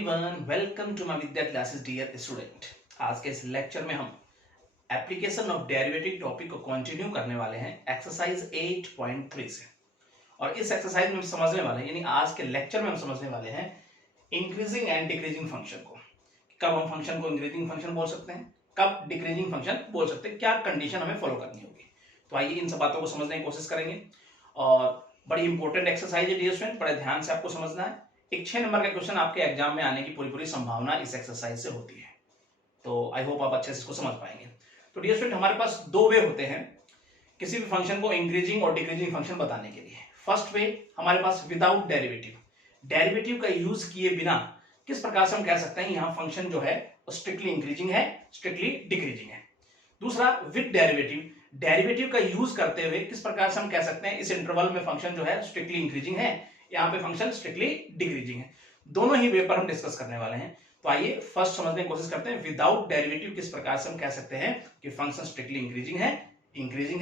Everyone, welcome to my Vidya classes dear student. आज के इस लेक्चर में हम एप्लीकेशन ऑफ डेरिवेटिव टॉपिक को कंटिन्यू करने वाले हैं एक्सरसाइज 8.3 से। और इस एक्सरसाइज में हम समझने वाले हैं, यानी आज के लेक्चर में हम समझने वाले हैं इंक्रीजिंग एंड डिक्रीजिंग फंक्शन को। कब हम फंक्शन को इंक्रीजिंग फंक्शन बोल सकते हैं, कब डिक्रीजिंग फंक्शन बोल सकते हैं, क्या कंडीशन हमें फॉलो करनी होगी। तो आइए इन सब बातों को समझने की कोशिश करेंगे। और बड़ी इंपॉर्टेंट एक्सरसाइज है डियर स्टूडेंट, बड़े ध्यान से आपको समझना है। एक 6 नंबर का क्वेश्चन आपके एग्जाम में आने की पूरी संभावना इस एक्सरसाइज से होती है। तो आई होप आप अच्छे से इसको समझ पाएंगे। तो डियर स्टूडेंट, हमारे पास दो वे होते हैं किसी भी फंक्शन को इंक्रीजिंग और डिक्रीजिंग फंक्शन बताने के लिए। फर्स्ट वे हमारे पास विदाउट डेरिवेटिव, डेरिवेटिव का यूज किए बिना किस प्रकार से हम कह सकते हैं यहाँ फंक्शन जो है स्ट्रिक्टली इंक्रीजिंग है, स्ट्रिक्टली डिक्रीजिंग है। दूसरा विद डेरिवेटिव, डेरिवेटिव का यूज करते हुए किस प्रकार से हम कह सकते हैं इस इंटरवल में फंक्शन जो है स्ट्रिक्टली इंक्रीजिंग है, यहाँ पे फंक्शन स्ट्रिक्टली डिक्रीजिंग है। दोनों ही वे पर हम डिस्कस करने वाले हैं। तो आइए फर्स्ट समझने की कोशिश करते हैं विदाउट डेरिवेटिव किस प्रकार से हम कह सकते हैं कि फंक्शन स्ट्रिक्टली इंक्रीजिंग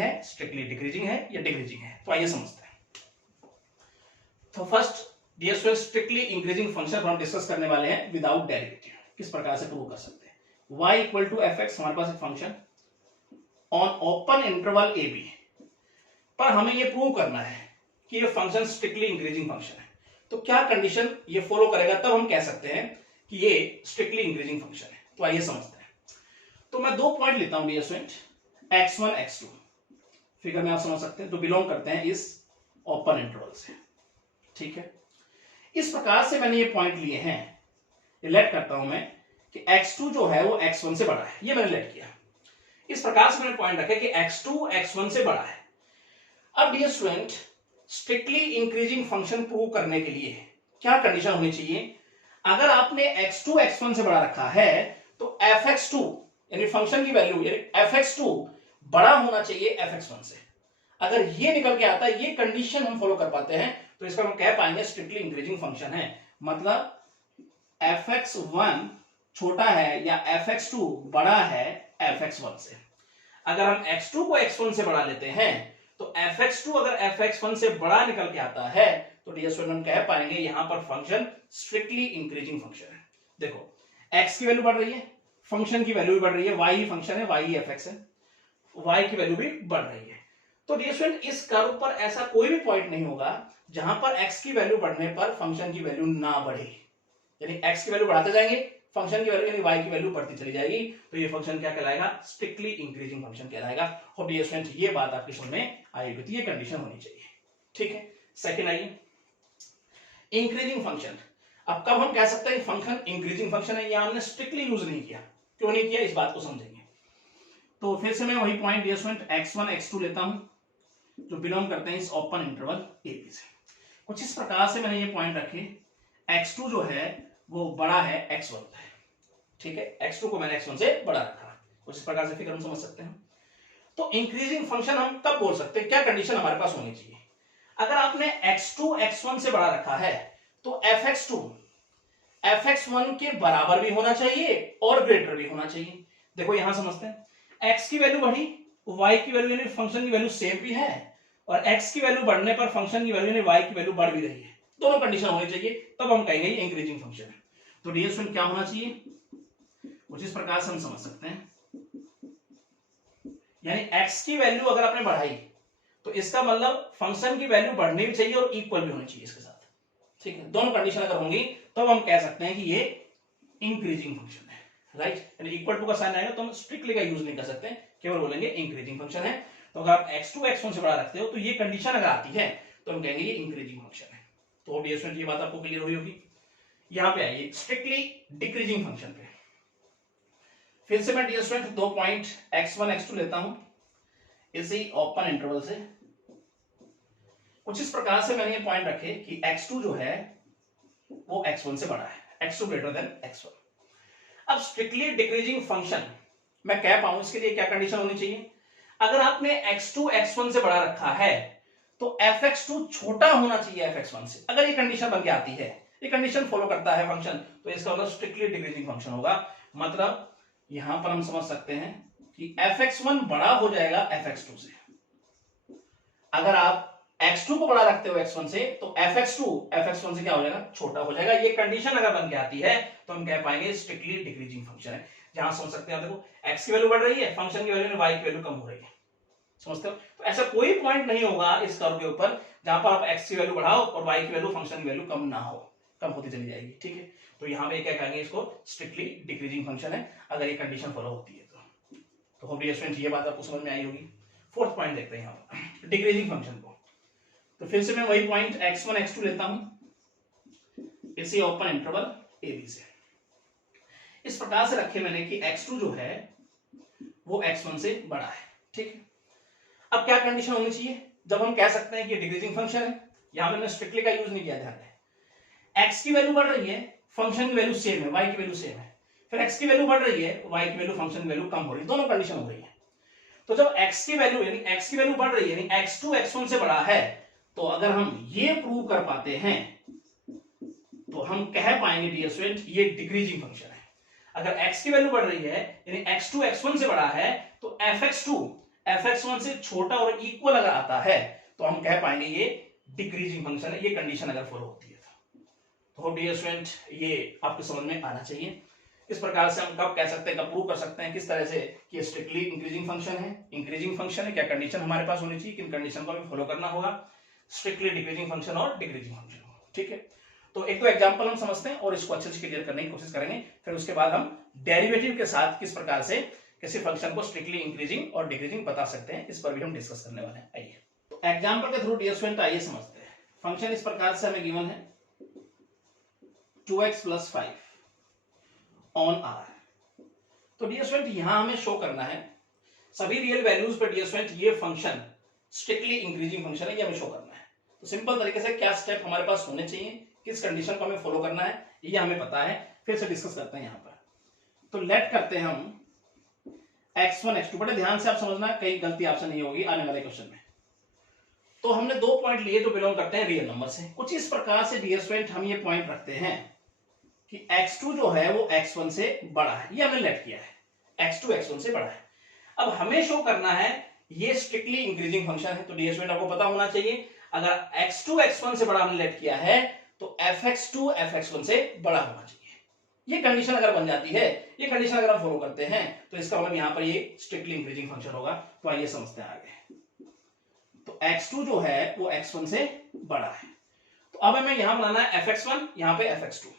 है, स्ट्रिक्टली डिक्रीजिंग है या डिक्रीजिंग है। तो आइए समझते हैं। तो first dear student, strictly increasing function पर हम डिस्कस करने वाले हैं विदाउट डेरिवेटिव किस प्रकार से प्रूव कर सकते हैं। y equal to f x, हमारे पास एक function on open interval a b पर हमें यह प्रूव करना है कि ये फंक्शन स्ट्रिक्टली इंक्रीजिंग फंक्शन है। तो क्या कंडीशन ये फॉलो करेगा, तब हम कह सकते हैं कि ये स्ट्रिक्टली इंक्रीजिंग फंक्शन है। तो आइए समझते हैं। तो मैं दो पॉइंट लेता हूं dear student, x1 x2 figure में आप समझ सकते हैं, तो बिलोंग करते हैं इस ओपन इंटरवल से। ठीक है, इस प्रकार से मैंने ये पॉइंट लिए हैं, लेट करता हूं मैं कि x2 जो है वो x1 से बड़ा है, ये मैंने लेट किया। इस प्रकार से मैंने पॉइंट रखा कि x2 x1 से बड़ा है। अब dear student, strictly increasing function prove करने के लिए क्या कंडीशन होनी चाहिए। अगर आपने x2 x1 से बड़ा रखा है तो fx2 यानी फंक्शन की वैल्यू यानी fx2 बड़ा होना चाहिए fx1 से। अगर ये निकल के आता है, ये कंडीशन हम फॉलो कर पाते हैं, तो इसका हम कह पाएंगे स्ट्रिक्टली इंक्रीजिंग फंक्शन है। मतलब fx1 छोटा है या fx2 बड़ा है fx1 से। अगर हम x2 को x1 से बढ़ा लेते हैं तो fx2 अगर fx1 से बड़ा निकल के आता है तो डियर स्टूडेंट हम कह पाएंगे यहां पर फंक्शन स्ट्रिक्टली इंक्रीजिंग फंक्शन है। देखो x की वैल्यू बढ़ रही है, फंक्शन की वैल्यू भी बढ़ रही है, y ही फंक्शन है, y ही fx है, y की वैल्यू भी बढ़ रही है। तो डियर स्टूडेंट, इस कर्व पर ऐसा कोई भी पॉइंट नहीं होगा जहां पर x की वैल्यू बढ़ने पर फंक्शन की वैल्यू ना बढ़े। यानी x की वैल्यू बढ़ाते जाएंगे, फंक्शन की वैल्यू यानी y की वैल्यू बढ़ती चली जाएगी, तो ये फंक्शन क्या कहलाएगा, स्ट्रिक्टली इंक्रीजिंग फंक्शन कहलाएगा। और डियर स्टूडेंट, ये बात आपकी समझ में आएगी, तो ये कंडीशन होनी चाहिए। ठीक है, सेकंड आइए इंक्रीजिंग फंक्शन। अब कब हम कह सकते हैं फंक्शन इंक्रीजिंग फंक्शन है, यहां हमने स्ट्रिक्टली यूज नहीं किया। क्यों नहीं किया, इस बात को समझेंगे। तो फिर से मैं वही point dear student x1 x2 लेता हूं जो बिलोंग करते हैं इस ओपन इंटरवल ए बी से। कुछ इस प्रकार से मैंने ये पॉइंट रखे, x2 जो है वो बड़ा है x1 है। ठीक है, x2 को मैंने x1 से बड़ा रखा, कुछ इस प्रकार से फिगर हम समझ सकते हैं। तो इंक्रीजिंग फंक्शन हम कब बोल सकते हैं, क्या कंडीशन हमारे पास होनी चाहिए। अगर आपने x2 x1 से बड़ा रखा है तो fx2 fx1 के बराबर भी होना चाहिए और ग्रेटर भी होना चाहिए। देखो यहां समझते हैं, x की वैल्यू बढ़ी, y की वैल्यू यानी फंक्शन की वैल्यू सेम भी है, और x की वैल्यू बढ़ने पर फंक्शन की वैल्यू यानी y की वैल्यू बढ़ भी रही है। दोनों कंडीशन होनी चाहिए, तब हम कहेंगे ये इंक्रीजिंग फंक्शन है। तो डियर स्टूडेंट, क्या होना चाहिए, कुछ इस प्रकार से हम समझ सकते हैं, यानी x की वैल्यू अगर आपने बढ़ाई तो इसका मतलब फंक्शन की वैल्यू बढ़नी भी चाहिए और इक्वल भी होनी चाहिए इसके साथ। ठीक है, दोनों कंडीशन अगर होंगी तो हम कह सकते हैं कि ये इंक्रीजिंग फंक्शन है। राइट, यानी इक्वल टू का साइन आएगा तो हम स्ट्रिक्टली का यूज नहीं कर सकते, केवल बोलेंगे इंक्रीजिंग फंक्शन है। तो अगर आप x2 x1 से बड़ा रखते हो तो ये कंडीशन अगर आती है तो हम कहेंगे ये इंक्रीजिंग फंक्शन है। तो डियर स्टूडेंट, ये बात आपको क्लियर हुई होगी। यहां पे आइए स्ट्रिक्टली डिक्रीजिंग फंक्शन पे। फिर से मैं डियर स्टूडेंट दो पॉइंट x1 x2 लेता हूं इसी ओपन इंटरवल से। कुछ इस प्रकार से मैंने ये पॉइंट रखे कि x2 जो है वो x1 से बड़ा है, x2 ग्रेटर देन x1। अब स्ट्रिक्टली डिक्रीजिंग फंक्शन मैं कह पाऊं इसके लिए क्या कंडीशन होनी चाहिए। अगर आपने x2 x1 से बड़ा रखा है तो fx2 छोटा होना चाहिए fx1 से। अगर ये कंडीशन बन के आती है, ये कंडीशन फॉलो करता है फंक्शन, तो इसका मतलब स्ट्रिक्टली डिक्रीजिंग फंक्शन होगा। मतलब यहां पर हम समझ सकते हैं कि fx1 बड़ा हो जाएगा fx2 से। अगर आप x2 को बड़ा रखते हो x1 से, तो fx1 से क्या हो जाएगा, छोटा हो जाएगा। ये कंडीशन अगर बन के आती है तो हम कह पाएंगे स्ट्रिक्टली डिक्रीजिंग फंक्शन है। जहां समझ सकते हैं आप, देखो x की वैल्यू बढ़ रही है, फंक्शन की वैल्यू में y की वैल्यू कम हो रही है, समझते हो। तो ऐसा कोई पॉइंट नहीं होगा इस कर्व के ऊपर जहां पर आप x की वैल्यू बढ़ाओ और y की वैल्यू, फंक्शन की वैल्यू कम ना हो, कम होती चली जाएगी, ठीक है। तो यहाँ पे क्या कहेंगे, इसको स्ट्रिक्टली डिक्रीजिंग फंक्शन है अगर ये कंडीशन फॉलो होती है तो होप डियर स्टूडेंट ये बात आपको समझ में आई होगी। फोर्थ पॉइंट देखते हैं यहाँ पर डिक्रीजिंग फंक्शन को। तो फिर से मैं वही पॉइंट x1 x2 लेता हूं इसी ओपन इंटरवल a b से। इस प्रकार से रखे मैंने कि x2 जो है वो x1 से बड़ा है, ठीक है। अब क्या कंडीशन होनी चाहिए जब हम कह सकते हैं कि डिक्रीजिंग फंक्शन है। यहां मैंने स्ट्रिक्टली का यूज नहीं किया, ध्यान दें। x की वैल्यू बढ़ रही है, फंक्शन की वैल्यू सेम है, y की वैल्यू सेम है। फिर x की वैल्यू बढ़ रही है, y की वैल्यू, फंक्शन की वैल्यू कम हो रही है, दोनों कंडीशन हो रही है। तो जब x की वैल्यू यानी x की वैल्यू बढ़ रही है, यानी x2 x1 से बड़ा है, तो अगर हम ये प्रूव कर पाते हैं तो हम कह पाएंगे डियर स्टूडेंट ये डिक्रीजिंग फंक्शन है। अगर x की वैल्यू बढ़ रही है यानी x2 x1 से बड़ा है, तो fx2 fx1 से छोटा और इक्वल अगर आता है तो हम कह पाएंगे ये डिक्रीजिंग फंक्शन है। ये कंडीशन अगर फॉलो होती है तो डियर स्टूडेंट ये आपको समझ में आना चाहिए। इस प्रकार से हम कब कह सकते हैं, कब प्रूव कर सकते हैं, किस तरह से कि स्ट्रिक्टली इंक्रीजिंग फंक्शन है, इंक्रीजिंग फंक्शन है, क्या कंडीशन हमारे पास होनी चाहिए, किन कंडीशन को हमें फॉलो करना होगा, स्ट्रिक्टली डिक्रीजिंग फंक्शन और डिक्रीजिंग फंक्शन, ठीक है। तो एक तो एग्जांपल हम समझते हैं और इसको अच्छे से क्लियर करने की कोशिश करेंगे। फिर उसके बाद हम डेरिवेटिव के साथ किस प्रकार से किसी फंक्शन को स्ट्रिक्टली इंक्रीजिंग और डिक्रीजिंग बता सकते हैं, इस पर भी हम डिस्कस करने वाले हैं। आइए तो एग्जांपल के थ्रू डियर स्टूडेंट आइए समझते हैं। फंक्शन इस प्रकार से हमें गिवन है 2x + 5 ऑन r। तो डियर स्टूडेंट यहां हमें शो करना है सभी रियल वैल्यूज पर डियर स्टूडेंट ये फंक्शन स्ट्रिक्टली इंक्रीजिंग फंक्शन है, ये हमें शो करना है। तो सिंपल तरीके से क्या स्टेप हमारे पास होने चाहिए, किस कंडीशन को हमें फॉलो करना है, ये हमें पता है। फिर से डिस्कस करते हैं यहां पर। तो लेट करते हैं हम x1 x2, बड़े ध्यान से आप समझना, कहीं गलती आपसे नहीं होगी आने वाले क्वेश्चन में। तो हमने दो पॉइंट लिए जो बिलोंग करते हैं रियल नंबर से। कुछ इस प्रकार से डियर स्टूडेंट हम ये पॉइंट रखते हैं कि x2 जो है वो x1 से बड़ा है, ये हमने लेट किया है, x2 x1 से बड़ा है। अब हमें शो करना है ये स्ट्रिक्टली इंक्रीजिंग फंक्शन है। तो डियर स्टूडेंट आपको पता होना चाहिए अगर x2 x1 से बड़ा हमने लेट किया है तो fx2 fx1 से बड़ा होना चाहिए। ये कंडीशन अगर बन जाती है, ये कंडीशन अगर हम फॉलो करते हैं तो इसका मतलब यहां पर ये स्ट्रिक्टली इंक्रीजिंग फंक्शन होगा। तो आइए समझते हैं आगे। तो x2 जो है वो x1 से बड़ा है। तो अब हमें यहां बनाना है fx1, यहां पे fx2।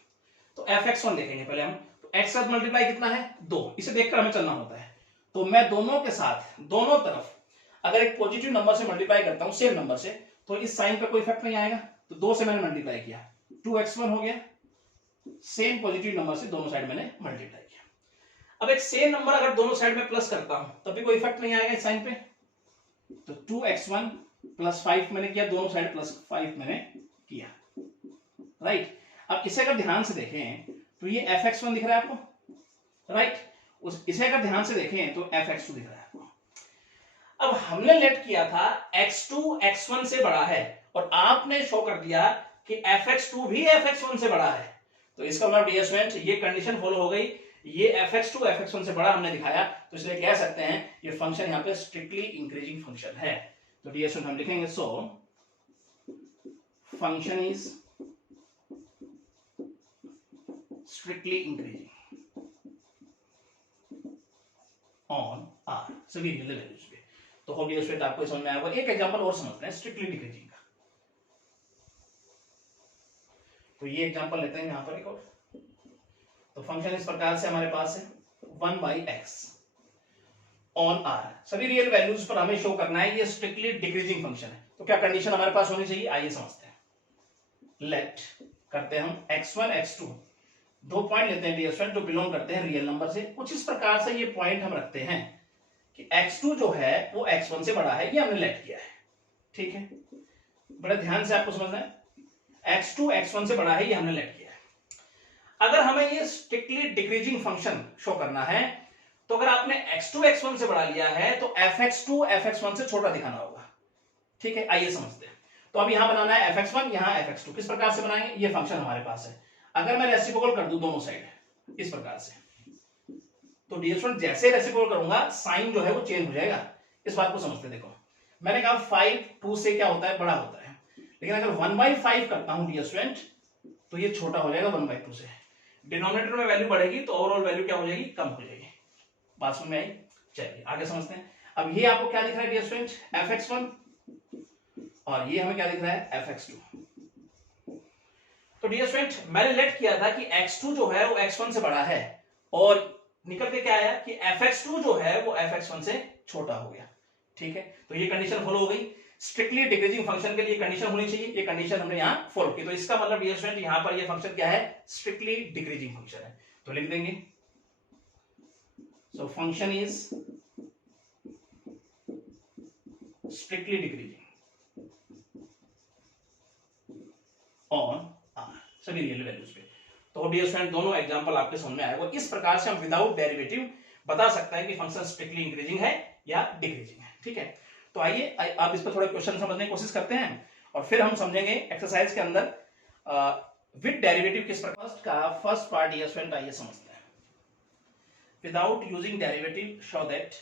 तो fx1 देखेंगे पहले हम। तो x साथ मल्टीप्लाई कितना है, 2, इसे देखकर हमें चलना होता है। तो मैं दोनों के साथ दोनों तरफ अगर एक पॉजिटिव नंबर से मल्टीप्लाई करता हूं, सेम नंबर से, तो इस साइन पे कोई इफेक्ट नहीं आएगा। तो 2 से मैंने मल्टीप्लाई किया, 2x1 हो गया। सेम पॉजिटिव नंबर से दोनों साइड मैंने मल्टीप्लाई किया। अब एक सेम नंबर अगर दोनों साइड में प्लस करता हूं तब भी कोई इफेक्ट नहीं आएगा इस साइन पे। तो 2x1 + 5 मैंने किया, दोनों साइड +5 मैंने किया, राइट। अब इसे अगर ध्यान से देखें तो ये fx1 दिख रहा है आपको, राइट। इसे अगर ध्यान से देखें तो fx2 दिख रहा है आपको। अब हमने लेट किया था x2 x1 से बड़ा है और आपने शो कर दिया कि fx2 भी fx1 से बड़ा है। तो इसका मतलब डियर स्टूडेंट ये कंडीशन फॉलो हो गई, ये fx2 fx1 से बड़ा हमने दिखाया, तो इसलिए कह सकते हैं ये फंक्शन यहाँ पे स्ट्रिक्टली इंक्रीजिंग फंक्शन है। तो डियर स्टूडेंट हम लिखेंगे so function is strictly increasing on r, सभी रियल वैल्यूज पे। तो होप डियर स्टूडेंट आपको समझ में आएगा। एक एग्जांपल और समझते हैं स्ट्रिक्टली डिक्रीजिंग का। तो ये एग्जांपल लेते हैं यहां पर एक और। तो फंक्शन इस प्रकार से हमारे पास है 1/x ऑन r, सभी रियल वैल्यूज पर हमें शो करना है ये स्ट्रिक्टली डिक्रीजिंग फंक्शन है। तो क्या कंडीशन हमारे पास होनी चाहिए, आइए समझते हैं। लेट करते हैं हम x1 x2, दो पॉइंट लेते हैं डियर स्टूडेंट जो बिलोंग करते हैं रियल नंबर से। कुछ इस प्रकार से ये पॉइंट हम रखते हैं कि x2 जो है वो x1 से बड़ा है, ये हमने लेट किया है, ठीक है। बड़े ध्यान से आपको समझना है, x2 x1 से बड़ा है, ये हमने लेट किया है। अगर हमें ये स्ट्रिक्टली डिक्रीजिंग फंक्शन शो करना है तो अगर आपने x2 x1 से बढ़ा लिया है तो fx2 fx1 से छोटा दिखाना होगा, ठीक है। आइए समझते हैं। तो अब यहां बनाना है fx1, यहां fx2। किस प्रकार से बनाएंगे, ये फंक्शन हमारे पास है। अगर मैं रेसिप्रोकल कर दूं दोनों साइड इस प्रकार से, तो डियर स्टूडेंट जैसे रेसिप्रोकल करूंगा साइन जो है वो चेंज हो जाएगा। इस बात को समझते देखो, मैंने कहा 5 2 से क्या होता है, बड़ा होता है, लेकिन अगर 1/5 करता हूं डियर स्टूडेंट तो ये छोटा हो जाएगा 1/2 से। डिनोमिनेटर में वैल्यू बढ़ेगी तो ओवरऑल वैल्यू क्या हो जाएगी, कम हो जाएगी। बात समझ में आई? चलिए आगे समझते हैं। अब ये आपको क्या दिख रहा है डियर स्टूडेंट, fx1, और ये हमें क्या दिख रहा है, fx2। तो डियर स्टूडेंट मैंने लेट किया था कि x2 जो है वो x1 से बड़ा है, और निकल के क्या आया कि fx2 जो है वो fx1 से छोटा हो गया। ठीक है, तो ये कंडीशन फॉलो हो गई। स्ट्रिक्टली डिक्रीजिंग फंक्शन के लिए कंडीशन होनी चाहिए, ये कंडीशन हमने यहाँ फॉलो की, तो इसका मतलब डियर स्टूडेंट यहाँ पर ये फंक्शन क्या है, स्ट्रिक्टली डिक्रीजिंग फंक्शन है। तो लिख देंगे, so function is strictly decreasing on R, सभी रियल वैल्यूज पे। तो डियर स्टूडेंट दोनों एग्जांपल आपके समझ में आएगा। इस प्रकार से हम विदाउट डेरिवेटिव बता सकते हैं कि फंक्शन स्ट्रिक्टली इंक्रीजिंग है या डिक्रीजिंग है। ठीक है, तो आइए आप इस पर थोड़े क्वेश्चन समझने की कोशिश करते हैं, और फिर हम समझेंगे एक्सरसाइज के अंदर विद डेरिवेटिव किस प्रकार। फर्स्ट पार्ट डियर स्टूडेंट आइए समझते हैं। Without using derivative show that,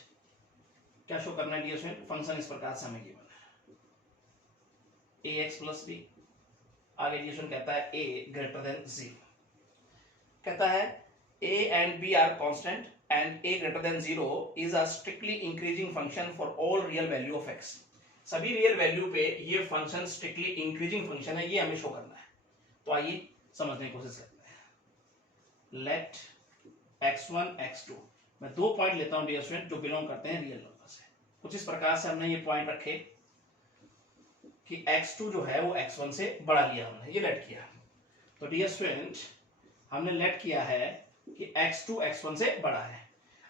क्या शो करना है डियर स्टूडेंट, फंक्शन इस प्रकार से हमें गिवन है ax प्लस बी, आगे डियर स्टूडेंट कहता है a ग्रेटर देन 0, कहता है a and b are constant and a greater than 0 is a strictly increasing function for all real value of x। सभी रियल वैल्यू पे ये function strictly increasing function है, ये हमें शो करना है। तो आइए समझने की कोशिश करते हैं। लेट x1 x2, मैं दो पॉइंट लेता हूं डियर स्टूडेंट जो बिलोंग करते हैं रियल नंबर से। कुछ इस प्रकार से हमने ये पॉइंट रखे कि x2 जो है वो x1 से बड़ा लिया, हमने ये लेट किया। तो डियर स्टूडेंट हमने लेट किया है कि x2 x1 से बड़ा है।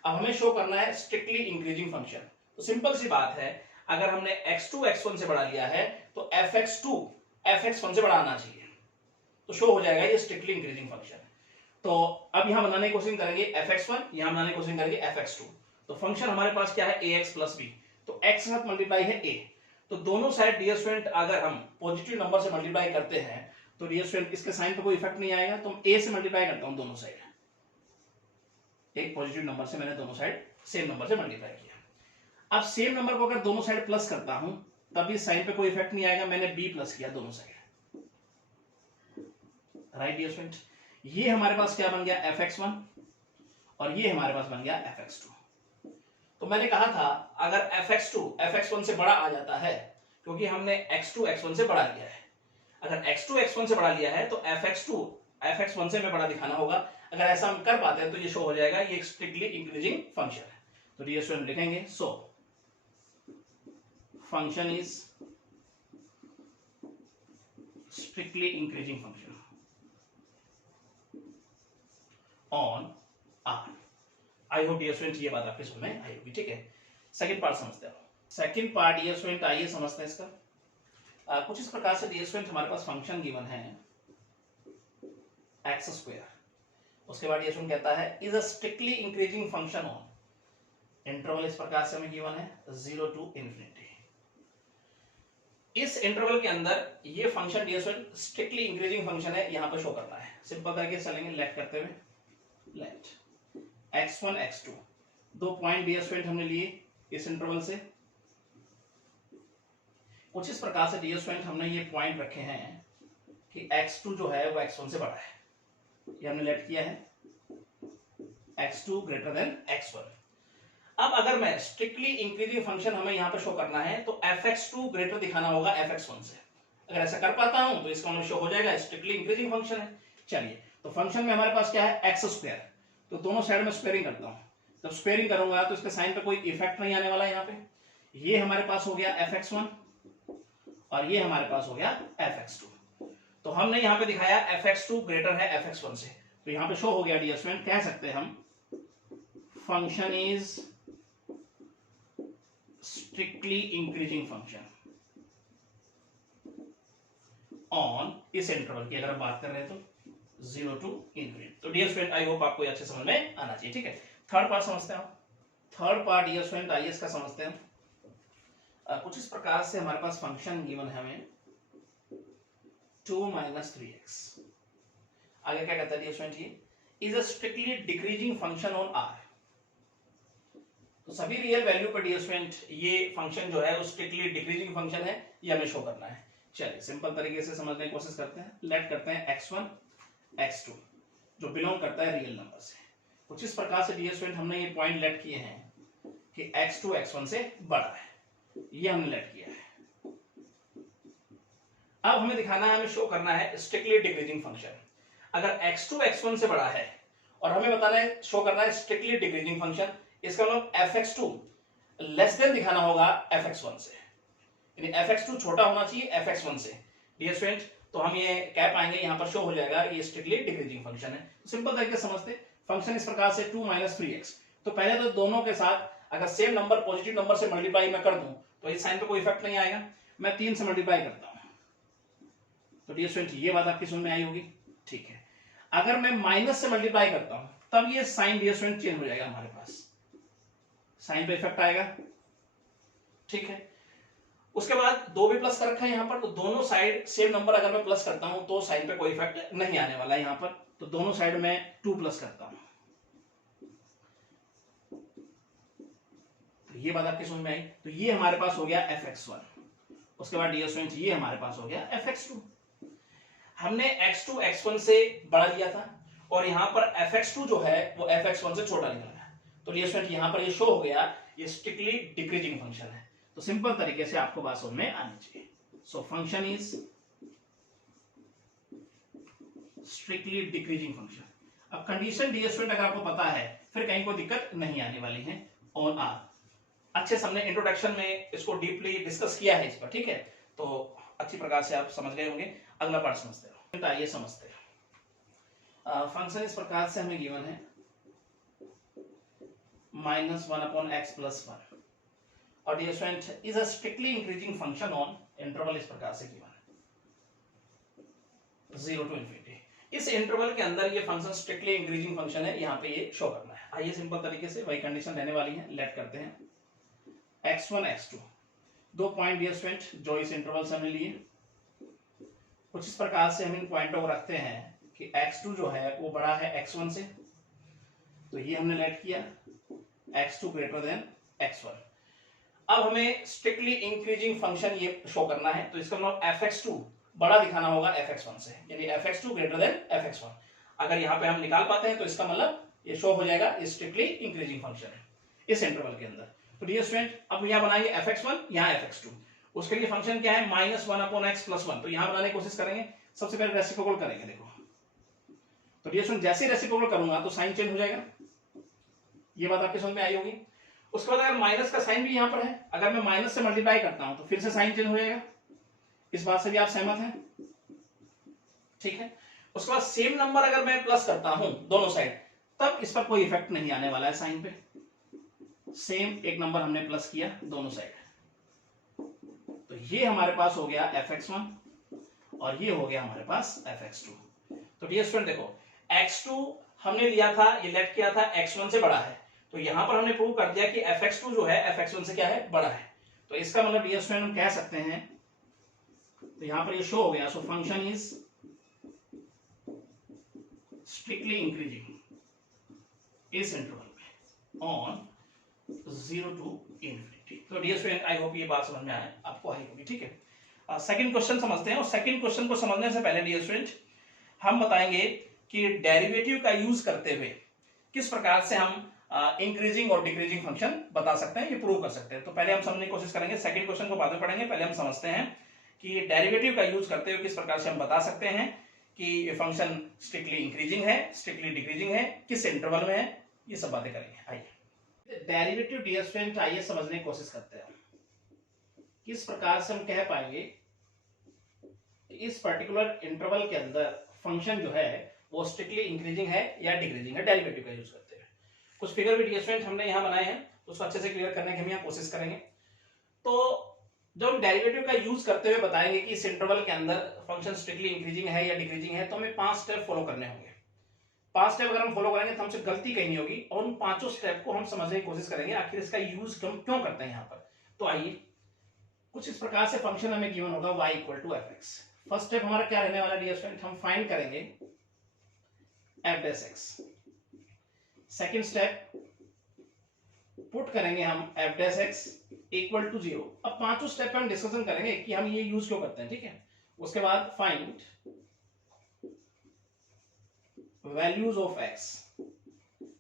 अब हमें शो करना है स्ट्रिक्टली इंक्रीजिंग फंक्शन। तो सिंपल सी बात है, अगर हमने x2 x1 से बड़ा लिया है तो fx2 fx1 से बड़ा आना चाहिए, तो शो हो जाएगा ये स्ट्रिक्टली इंक्रीजिंग फंक्शन। तो अब यहां बनाने की कोशिश करेंगे fx1, यहां बनाने की कोशिश करेंगे fx2। तो फंक्शन हमारे पास क्या है, ax प्लस b, तो x के साथ मल्टीप्लाई है a, तो दोनों साइड डियर स्टूडेंट अगर हम पॉजिटिव नंबर से मल्टीप्लाई करते हैं तो डियर स्टूडेंट इसके साइन पे कोई इफेक्ट नहीं आएगा, तो a से मल्टीप्लाई करता हूं दोनों साइड, एक पॉजिटिव नंबर से मैंने दोनों साइड सेम नंबर से मल्टीप्लाई किया। अब सेम नंबर को अगर दोनों साइड प्लस करता हूं तब इस साइन पे कोई इफेक्ट नहीं आएगा, मैंने b प्लस किया दोनों साइड, राइट डियर स्टूडेंट। ये हमारे पास क्या बन गया, fx1, और ये हमारे पास बन गया fx2। तो मैंने कहा था अगर fx2 fx1 से बड़ा आ जाता है, क्योंकि हमने x2 x1 से बड़ा लिया है, अगर x2 x1 से बड़ा लिया है तो fx2 fx1 से हमें बड़ा दिखाना होगा। अगर ऐसा हम कर पाते हैं तो ये शो हो जाएगा ये स्ट्रिक्टली इंक्रीजिंग फंक्शन है। तो डियर स्टूडेंट लिखेंगे, so function is strictly increasing function on R. I hope dear student ये बात आपके समझ में आई होगी। ठीक है, सेकंड पार्ट समझते हैं। सेकंड पार्ट डियर स्टूडेंट आइए समझते हैं इसका। कुछ इस प्रकार से डियर स्टूडेंट हमारे पास फंक्शन गिवन है एक्स स्क्वायर, उसके बाद डियर स्टूडेंट कहता है is a strictly increasing function on, interval इस प्रकार से हमें गिवन है 0 to इंफिनिटी। इस इंटरवल के अंदर ये function dear student strictly increasing function है, यहां पर शो करना है। सिंपल तरीके से चलेंगे, लेट करते हुए, लेट x1 x2, दो पॉइंट डियर स्टूडेंट हमने लिए इस इंटरवल से। कुछ इस प्रकार से डियर स्टूडेंट हमने ये पॉइंट रखे हैं कि x2 जो है वो x1 से बड़ा है, ये हमने लेट किया है x2 ग्रेटर देन x1। अब अगर मैं स्ट्रिक्टली इंक्रीजिंग फंक्शन हमें यहां पर शो करना है तो fx2 ग्रेटर दिखाना होगा fx1 से। अगर ऐसा कर पाता हूं तो इसका मतलब शो हो जाएगा स्ट्रिक्टली इंक्रीजिंग फंक्शन है। चलिए, तो फंक्शन में हमारे पास क्या है, एक्स स्क्वायर, तो दोनों साइड में स्क्वायरिंग करता हूं। जब स्क्वायरिंग करूंगा तो इसके साइन पे कोई इफेक्ट नहीं आने वाला है। यहाँ पे ये हमारे पास हो गया fx1 और ये हमारे पास हो गया fx2। तो हमने यहाँ पे दिखाया fx2 ग्रेटर है fx1 से, तो यहाँ पे शो हो गया डियर स्टूडेंट, कह सकते हैं हम function is strictly increasing function on इस इंटरवल की अगर हम बात कर रहे हैं तो 0 to इंफिनिटी। तो डियर स्टूडेंट आई होप आपको अच्छे समझ में आना चाहिए। ठीक है, थर्ड पार्ट समझते हैं। थर्ड पार्ट डियर स्टूडेंट आइए इसका समझते हैं। कुछ इस प्रकार से हमारे पास फंक्शन गिवन है हमें 2 - 3x। आगे क्या कहता है डियर स्टूडेंट, ये is a strictly decreasing function on R. तो सभी रियल वैल्यू पर डियर स्टूडेंट ये फंक्शन जो है वो स्ट्रिक्टली डिक्रीजिंग फंक्शन है, ये हमें शो करना है। चलिए सिंपल तरीके से समझने की कोशिश करते हैं। लेट करते हैं x1 x2 जो बिलोंग करता है रियल नंबर से। कुछ इस प्रकार से डियर स्टूडेंट हमने ये पॉइंट लेट किए हैं कि x2 x1 से बड़ा है, ये हमने लेट किया है। अब हमें दिखाना है, हमें शो करना है स्ट्रिक्टली डिक्रीजिंग फंक्शन। अगर x2 x1 से बड़ा है और हमें बताना है, शो करना है स्ट्रिक्टली डिक्रीजिंग फंक्शन, इसका मतलब fx2 लेस देन दिखाना होगा fx1 से, यानी fx2 छोटा होना चाहिए fx1 से। डियर स्टूडेंट तो हम ये कह पाएंगे, यहां पर शो हो जाएगा ये स्ट्रिक्टली डिक्रीजिंग फंक्शन है। सिंपल तरीके से समझते, फंक्शन इस प्रकार से 2 - 3x। तो पहले तो दोनों के साथ अगर सेम नंबर पॉजिटिव नंबर से मल्टीप्लाई मैं कर दूं तो इस साइन पे कोई इफेक्ट नहीं आएगा। मैं 3 से मल्टीप्लाई करता हूं तो डियर स्टूडेंट ये बात आपकी समझ में आई होगी, ठीक है। अगर मैं माइनस से मल्टीप्लाई करता हूं तब ये साइन डियर स्टूडेंट चेंज हो जाएगा, हमारे पास साइन पे इफेक्ट आएगा, ठीक है। उसके बाद 2 भी प्लस कर रखा है यहां पर, तो दोनों साइड सेम नंबर अगर मैं प्लस करता हूं तो साइन पे कोई इफेक्ट नहीं आने वाला है यहां पर, तो दोनों साइड में 2 प्लस करता हूं। तो ये बात आपकी समझ में आई। तो ये हमारे पास हो गया fx1। उसके बाद डियर स्टूडेंट ये हमारे पास हो गया fx2। हमने x2 x1 से बड़ा लिया था और यहां पर fx2 जो है वो fx1 से छोटा निकला है। तो डियर स्टूडेंट यहां पर ये शो हो गया ये स्ट्रिक्टली डिक्रीजिंग फंक्शन है। तो सिंपल तरीके से आपको बात समझ में आनी चाहिए। सो function is strictly decreasing function. अब कंडीशन डियर स्टूडेंट अगर आपको पता है फिर कहीं कोई दिक्कत नहीं आने वाली है। ऑन आर अच्छे से हमने इंट्रोडक्शन में इसको डीपली डिस्कस किया है इस पर, ठीक है। तो अच्छी प्रकार से आप समझ गए होंगे। अगला पार्ट समझते हैं, आइए समझते हैं। फंक्शन इस प्रकार से हमें गिवन है -1/x+1 और dear student is a strictly increasing function on interval, इस प्रकार से गिवन है 0 to ∞। इस इंटरवल के अंदर ये फंक्शन स्ट्रिक्टली इंक्रीजिंग फंक्शन है, यहाँ पे ये शो करना है। आइए सिंपल तरीके से वही कंडीशन रहने वाली है। लेट करते हैं x1 x2 दो पॉइंट डियर स्टूडेंट जो इस इंटरवल से हमने लिए। कुछ इस प्रकार से हम इन पॉइंटों को रखते हैं कि x2 जो है वो बड़ा है x1 से, तो ये हमने लेट किया x2 ग्रेटर देन x1। अब हमें स्ट्रिक्टली इंक्रीजिंग फंक्शन ये शो करना है, तो इसका मतलब fx2 बड़ा दिखाना होगा fx1 से, यानी fx2 ग्रेटर देन fx1। अगर यहाँ पे हम निकाल पाते हैं तो इसका मतलब ये शो हो जाएगा ये स्ट्रिक्टली इंक्रीजिंग फंक्शन है इस इंटरवल के अंदर। तो डियर स्टूडेंट अब यहाँ बनाएंगे fx1 यहाँ fx2, उसके लिए फंक्शन क्या है -1/x+1। तो यहाँ बनाने की कोशिश करेंगे, सबसे पहले रेसिप्रोकल करेंगे। देखो तो डियर स्टूडेंट जैसे ही रेसिप्रोकल करूंगा तो साइन चेंज हो जाएगा, ये बात आपके समझ में आई होगी। उसके बाद अगर माइनस का साइन भी यहाँ पर है, अगर मैं माइनस से मल्टीप्लाई करता हूं तो फिर से साइन चेंज हो जाएगा। इस बात से भी आप सहमत हैं, ठीक है। उसके बाद सेम नंबर अगर मैं प्लस करता हूं दोनों साइड तब इस पर कोई इफेक्ट नहीं आने वाला है साइन पे। सेम एक नंबर हमने प्लस किया दोनों साइड, तो ये हमारे पास हो गया fx1 और ये हो गया हमारे पास fx2। तो डियर स्टूडेंट देखो x2 हमने लिया था, ये लेट किया था x1 से बड़ा है, तो यहां पर हमने प्रूव कर दिया कि fx2 जो है fx1 से क्या है, बड़ा है। तो इसका मतलब डियर स्टूडेंट हम कह सकते हैं, तो यहां पर ये शो हो गया। सो फंक्शन इज स्ट्रिक्टली इंक्रीजिंग इस इंटरवल में ऑन 0 to ∞। तो डियर स्टूडेंट आई होप ये बात समझ में आए आपको आई होगी, ठीक है। सेकंड क्वेश्चन समझते हैं, और सेकंड क्वेश्चन को समझने से पहले डियर स्टूडेंट हम बताएंगे कि डेरिवेटिव का यूज करते हुए किस प्रकार से हम इंक्रीजिंग और डिक्रीजिंग फंक्शन बता सकते हैं, ये प्रूव कर सकते हैं। तो पहले हम समझने की कोशिश करेंगे, सेकंड क्वेश्चन को बाद में पढ़ेंगे। पहले हम समझते हैं कि डेरिवेटिव का यूज करते हुए किस प्रकार से हम बता सकते हैं कि ये फंक्शन स्ट्रिक्टली इंक्रीजिंग है, स्ट्रिक्टली डिक्रीजिंग है, किस इंटरवल में है, ये सब बातें करेंगे। आइए डेरिवेटिव डियर स्टूडेंट आइए समझने की कोशिश करते हैं किस प्रकार से हम कह पाएंगे इस पर्टिकुलर इंटरवल के अंदर फंक्शन जो है वो स्ट्रिक्टली इंक्रीजिंग है या डिक्रीजिंग है, डेरिवेटिव का यूज करते हुए। कुछ फिगर भी डियर स्टूडेंट हमने यहाँ बनाए हैं, उसको अच्छे से क्लियर करने की हम यहाँ कोशिश करेंगे। तो जब हम डेरिवेटिव का यूज करते हुए बताएंगे कि इस इंटरवल के अंदर फंक्शन स्ट्रिक्टली इंक्रीजिंग है या डिक्रीजिंग है, तो हमें 5 स्टेप फॉलो करने होंगे। 5 स्टेप अगर हम फॉलो करेंगे तो हमसे गलती कहीं नहीं होगी, और उन 5 स्टेप को हम समझने की कोशिश करेंगे आखिर इसका यूज हम क्यों करते हैं यहाँ पर। तो आइए कुछ इस प्रकार से फंक्शन हमें गिवन होगा y = fx। फर्स्ट स्टेप हमारा क्या रहने वाला डियर स्टूडेंट, हम फाइंड करेंगे f'(x). सेकंड स्टेप पुट करेंगे हम f dash x equal to 0। अब पांचों स्टेप पे हम डिस्कशन करेंगे कि हम ये यूज क्यों करते हैं, ठीक है। उसके बाद फाइंड वैल्यूज ऑफ एक्स,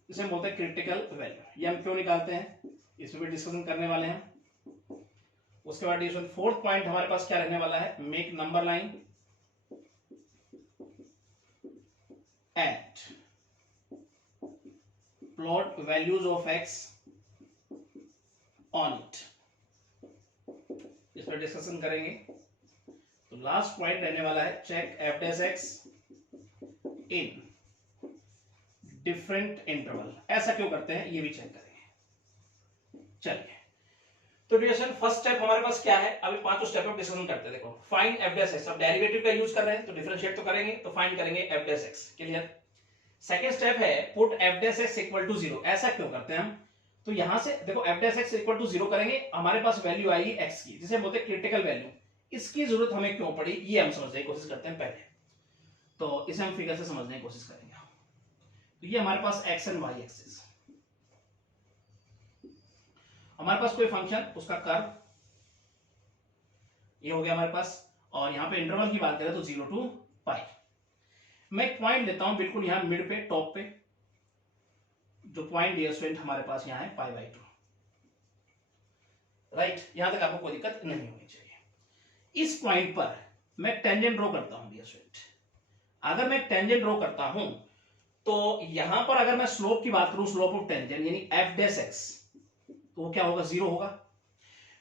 इसे हम बोलते हैं क्रिटिकल वैल्यू, ये हम क्यों निकालते हैं इसमें भी डिस्कशन करने वाले हैं। उसके बाद डिवीजन फोर्थ पॉइंट हमारे पास क्या रहने वाला है, make number line at plot values of x on it, इस पर डिस्कशन करेंगे। तो लास्ट पॉइंट रहने वाला है check f dash x in different interval, ऐसा क्यों करते हैं ये भी चेक करेंगे। चलिए, तो डिवीजन फर्स्ट स्टेप हमारे पास क्या है, अभी पांचों स्टेप में डिस्कशन करते हैं। देखो फाइंड एफ डैश एक्स, अब डेरिवेटिव का यूज कर रहे हैं तो डिफरेंशिएट तो करेंगे, तो फाइंड करेंगे f dash x, clear. Second step है put f dash x equal to 0, ऐसा क्यों करते हैं हम, तो यहां से देखो f dash x equal to 0 करेंगे, हमारे पास वैल्यू आएगी एक्स की, जिसे बोलते हैं क्रिटिकल वैल्यू। इसकी जरूरत हमें क्यों पड़ी ये हम समझने की कोशिश करते हैं पहले, तो इसे हम फिगर से समझने की कोशिश करेंगे। तो ये हमारे पास एक्स एंड वाई एक्सिस, हमारे पास कोई फंक्शन उसका कर्व ये हो गया हमारे पास, और यहां पे इंटरवल की बात करें तो 0 टू पाई। मैं एक पॉइंट लेता हूं बिल्कुल यहां मिड पे टॉप पे, जो पॉइंट डियर स्टूडेंट हमारे पास यहां है पाई बाई 2, राइट। यहां तक आपको कोई दिक्कत नहीं होनी चाहिए। इस पॉइंट पर मैं टेंजेंट ड्रॉ करता हूं डियर स्टूडेंट, अगर मैं टेंजेंट ड्रॉ करता हूं तो यहां पर अगर मैं स्लोप की बात करूं, स्लोप ऑफ टेंजेंट यानी एफ डैश एक्स, तो वो क्या होगा 0 होगा,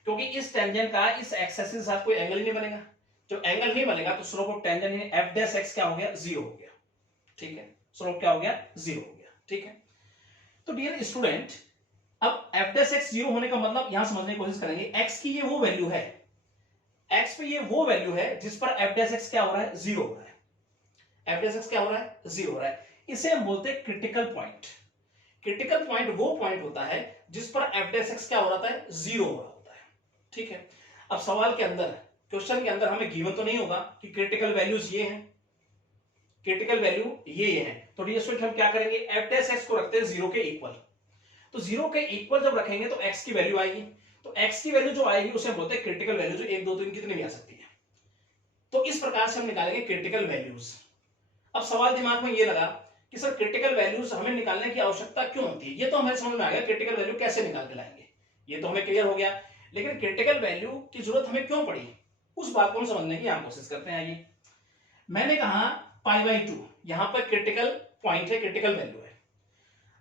क्योंकि इस टेंजेंट का इस एक्स एक्सिस के साथ कोई एंगल ही नहीं बनेगा। जब एंगल नहीं बनेगा तो स्लोप ऑफ टेंजेंट यानी एफ डैश एक्स क्या हो गया 0 हो गया, ठीक है। स्लोप क्या हो गया 0 हो गया, ठीक है। तो डियर स्टूडेंट अब एफ डैश एक्स 0 होने का मतलब यहां समझने की कोशिश करेंगे, एक्स की ये वो वैल्यू है, एक्स पे ये वो वैल्यू है जिस पर एफ डैश एक्स क्या हो रहा है 0 हो रहा है, एफ डैश एक्स क्या हो रहा है 0 हो रहा है। इसे हम बोलते हैं क्रिटिकल पॉइंट। क्रिटिकल पॉइंट वो पॉइंट होता है जिस पर एफ डैश एक्स क्या हो रहा है 0 हो रहा होता है, ठीक है। अब सवाल के अंदर क्वेश्चन के अंदर हमें गिवन तो नहीं होगा कि क्रिटिकल वैल्यूज ये हैं, क्रिटिकल वैल्यू ये है, तो डियर स्टूडेंट हम क्या करेंगे एफ डैश एक्स को रखते हैं 0 के इक्वल। तो 0 के इक्वल जब रखेंगे तो x की वैल्यू आएगी, तो x की वैल्यू जो आएगी उसे हम बोलते हैं क्रिटिकल वैल्यू, जो 1 2 3 कितनी भी आ सकती है। तो इस प्रकार से हम निकालेंगे क्रिटिकल वैल्यूज। अब सवाल दिमाग में ये लगा कि सर क्रिटिकल वैल्यूज हमें निकालने की आवश्यकता क्यों होती है, ये तो हमें समझ में आ गया क्रिटिकल वैल्यू कैसे निकाल के लाएंगे, ये तो हमें क्लियर हो गया, लेकिन क्रिटिकल वैल्यू की जरूरत हमें क्यों पड़ी उस बात को हम समझने की यहां कोशिश करते हैं। आइए, मैंने कहा पाई बाई 2 यहां पर क्रिटिकल पॉइंट है, क्रिटिकल वैल्यू है।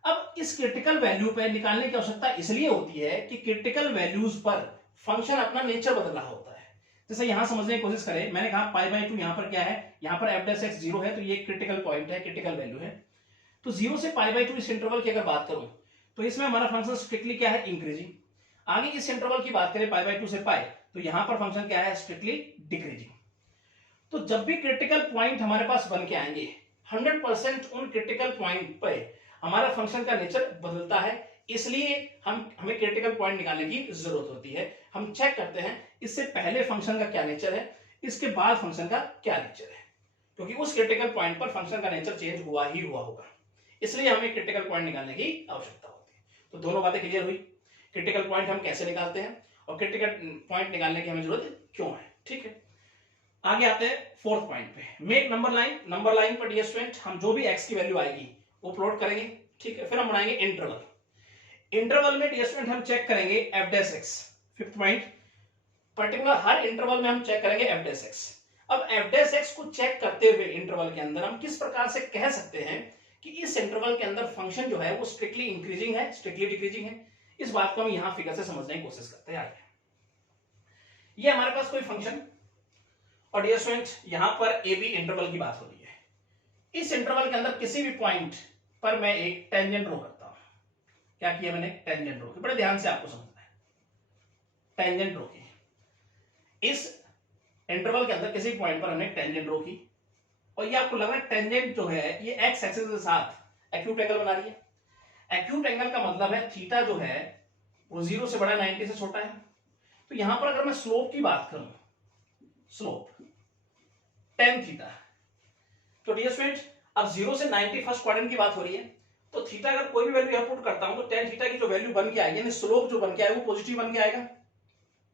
अब इस क्रिटिकल वैल्यू पे निकालने की आवश्यकता इसलिए होती है कि क्रिटिकल वैल्यूज पर फंक्शन अपना नेचर बदल रहा होता है। जैसे यहां समझने की कोशिश करें, मैंने कहा पाई बाई 2 यहां पर क्या है, यहां पर एफ डैश एक्स 0 है, तो ये क्रिटिकल पॉइंट है, क्रिटिकल वैल्यू है। तो 0 से पाई बाई 2 इस इंटरवल की अगर बात करूं तो इसमें हमारा फंक्शन स्ट्रिक्टली क्या है इंक्रीजिंग। आगे इस इंटरवल की बात करें पाई बाई 2 से पाई, तो यहां पर फंक्शन क्या है स्ट्रिक्टली डिक्रीजिंग। तो जब भी क्रिटिकल पॉइंट हमारे पास बन के आएंगे 100% उन क्रिटिकल पॉइंट पे हमारा फंक्शन का नेचर बदलता है, इसलिए हमें क्रिटिकल पॉइंट निकालने की जरूरत होती है। हम चेक करते हैं इससे पहले फंक्शन का क्या नेचर है, इसके बाद फंक्शन का क्या नेचर है, क्योंकि उस क्रिटिकल पॉइंट पर फंक्शन का नेचर चेंज हुआ ही हुआ होगा, इसलिए हमें क्रिटिकल पॉइंट निकालने की आवश्यकता होती है। तो दोनों बातें क्लियर हुई, क्रिटिकल पॉइंट हम कैसे निकालते हैं और क्रिटिकल पॉइंट निकालने की हमें जरूरत क्यों है, ठीक है। आगे आते हैं फोर्थ पॉइंट पे, make number line. Number line पर डियर स्टूडेंट हम जो भी x की वैल्यू आएगी वो प्लॉट करेंगे, ठीक है। फिर हम बनाएंगे इंटरवल। इंटरवल में डियर स्टूडेंट हम चेक करेंगे f dash x, fifth point particular हर इंटरवल में हम चेक करेंगे एफ डैश एक्स। अब एफ डैश एक्स को चेक करते हुए इंटरवल के अंदर हम किस प्रकार से कह सकते हैं कि इस इंटरवल के अंदर फंक्शन जो है वो स्ट्रिक्टली इंक्रीजिंग है, स्ट्रिक्टली डिक्रीजिंग है, इस बात को हम यहां फिगर से समझने की कोशिश करते हैं। ये हमारे पास कोई फंक्शन, और डियर स्टूडेंट यहां पर ए बी इंटरवल की बात हो रही है। इस इंटरवल के अंदर किसी भी पॉइंट पर मैं एक टेंजेंट ड्रॉ करता हूं। क्या किया मैंने, टेंजेंट ड्रॉ की, बड़े ध्यान से आपको समझना है, टेंजेंट ड्रॉ की। इस इंटरवल के अंदर किसी पॉइंट पर हमने टेंजेंट ड्रॉ की, और ये आपको लग रहा है टेंजेंट जो है ये एक्स एक्सिस के साथ एक्यूट एंगल बना रही है। एक्यूट एंगल का मतलब है थीटा जो है वो 0 से बड़ा 90 से छोटा है। तो यहां पर अगर मैं स्लोप की बात करूं, स्लोप tan थीटा, तो डियर स्टूडेंट अब 0 से 90 फर्स्ट क्वाड्रेंट की बात हो रही है, तो थीटा अगर कोई भी वैल्यू यहां पुट करता हूं तो टेन थीटा की जो वैल्यू बन के आएगी, यानी स्लोप जो बन के आएगा वो पॉजिटिव बन के आएगा,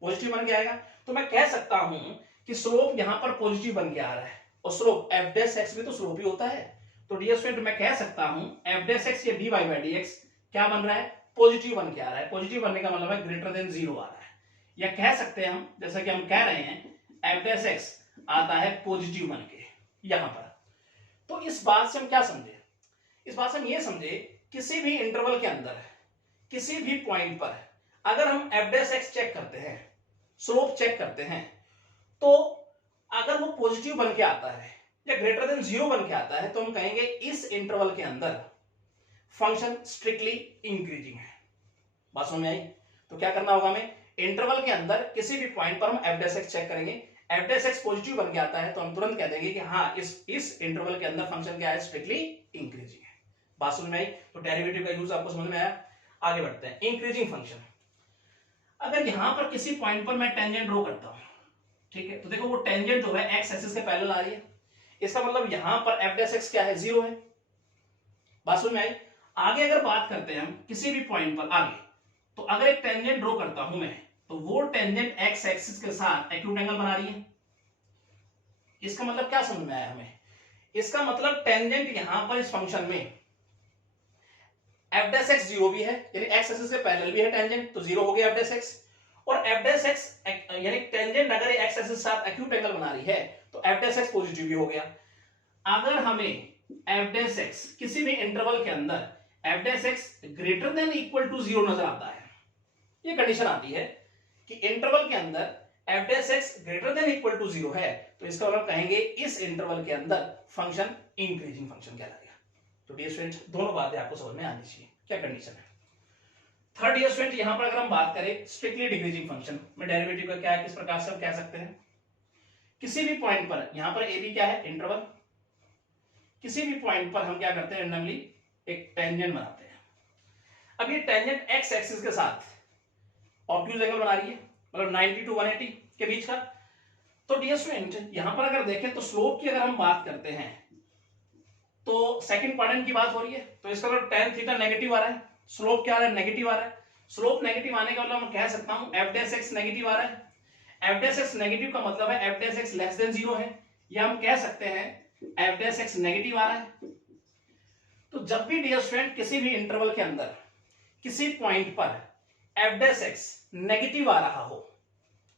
पॉजिटिव बन के आएगा। तो मैं कह सकता हूं कि स्लोप यहां पर पॉजिटिव बन के आ रहा है, और स्लोप एफ डैश एक्स भी तो स्लोप ही होता है। तो डियर स्टूडेंट मैं कह सकता हूं एफ डैश एक्स या d y by d x क्या बन रहा है, पॉजिटिव बन के आ रहा है। पॉजिटिव बनने का मतलब है ग्रेटर देन जीरो आ रहा है, या कह सकते हैं हम, जैसा कि हम कह रहे हैं एफ डैश एक्स आता है पॉजिटिव बन के यहां पर। तो इस बात से हम क्या समझे, इस बात से हम ये समझे किसी भी इंटरवल के अंदर किसी भी पॉइंट पर अगर हम एफ डैश एक्स चेक करते हैं, स्लोप चेक करते हैं, तो अगर वो पॉजिटिव बन के आता है या ग्रेटर देन जीरो बन के आता है तो हम कहेंगे इस इंटरवल के अंदर फंक्शन स्ट्रिक्टली इंक्रीजिंग है। बात समझ में आई? तो क्या करना होगा हमें, इंटरवल के अंदर किसी भी पॉइंट पर हम एफ डैश एक्स चेक करेंगे, एफ डैश एक्स पॉजिटिव बन के आता है तो हम तुरंत कह देंगे कि हाँ इस इंटरवल के अंदर फंक्शन क्या है, स्ट्रिक्टली इंक्रीजिंग है। बात समझ में आई? तो डेरिवेटिव का यूज आपको समझ में आया? आगे बढ़ते हैं। इंक्रीजिंग फंक्शन, अगर यहां पर किसी पॉइंट पर मैं टेंजेंट ड्रॉ करता हूं, ठीक है, तो देखो वो टेंजेंट जो है एक्स एक्सिस के पैरेलल आ रही है, इसका मतलब यहां पर एफ डैश एक्स क्या है, जीरो है। बात समझ में आई? आगे अगर बात करते हैं हम किसी भी पॉइंट पर आगे, तो अगर एक टेंजेंट ड्रॉ करता हूं मैं, तो वो टेंजेंट एक्स एक्सिस के साथ एक्यूट एंगल बना रही है। इसका मतलब क्या समझ में आया हमें? इसका मतलब टेंजेंट यहां पर इस फंक्शन में एफ डैश एक्स जीरो भी है, यानी एक्स एक्सिस के पैरेलल भी है टेंजेंट, तो जीरो हो गया एफ डैश एक्स। और एफ डैश एक्स यानी टेंजेंट अगर एक्स एक्सिस के साथ एक्यूट एंगल बना रही है तो एफ डैश एक्स पॉजिटिव भी हो गया। अगर हमें एफ डैश एक्स किसी भी इंटरवल के अंदर f dash x greater than equal to zero नजर आता है, ये कंडीशन आती है कि इंटरवल के अंदर f dash x greater than equal to zero है, तो इसका मतलब कहेंगे इस इंटरवल के अंदर फंक्शन इंक्रीजिंग फंक्शन कहलाएगा। तो डियर स्टूडेंट दोनों बातें आपको समझ में आनी चाहिए, क्या कंडीशन है। थर्ड डियर स्टूडेंट यहां पर अगर हम बात करें स्ट्रिक्टली डिक्रीजिंग फंक्शन में, डेरिवेटिव का क्या है, किस प्रकार से हम कह सकते हैं, किसी भी पॉइंट पर, यहां पर ए बी क्या है, इंटरवल, किसी भी पॉइंट पर हम क्या करते हैं, रैंडमली एक टेंजेंट बनाते हैं। अब ये टेंजेंट एक्स एक्सिस के साथ ऑब्ट्यूज एंगल बना रही है, मतलब 90 टू 180 के बीच का। तो डियर स्टूडेंट यहां पर अगर देखें तो स्लोप की अगर हम बात करते हैं तो सेकंड क्वाड्रेंट की बात हो रही है, तो इसका मतलब tan थीटा नेगेटिव आ रहा है, स्लोप क्या आ रहा है, नेगेटिव आ रहा है। स्लोप नेगेटिव आने का मतलब मैं कह सकता हूं एफ डैश एक्स नेगेटिव आ रहा है। एफ डैश एक्स नेगेटिव का मतलब है F dash x less than zero है, या हम कह सकते हैं एफ डैश एक्स नेगेटिव आ रहा है। तो जब भी डियर स्टूडेंट किसी भी इंटरवल के अंदर किसी पॉइंट पर एफ डैश एक्स नेगेटिव आ रहा हो,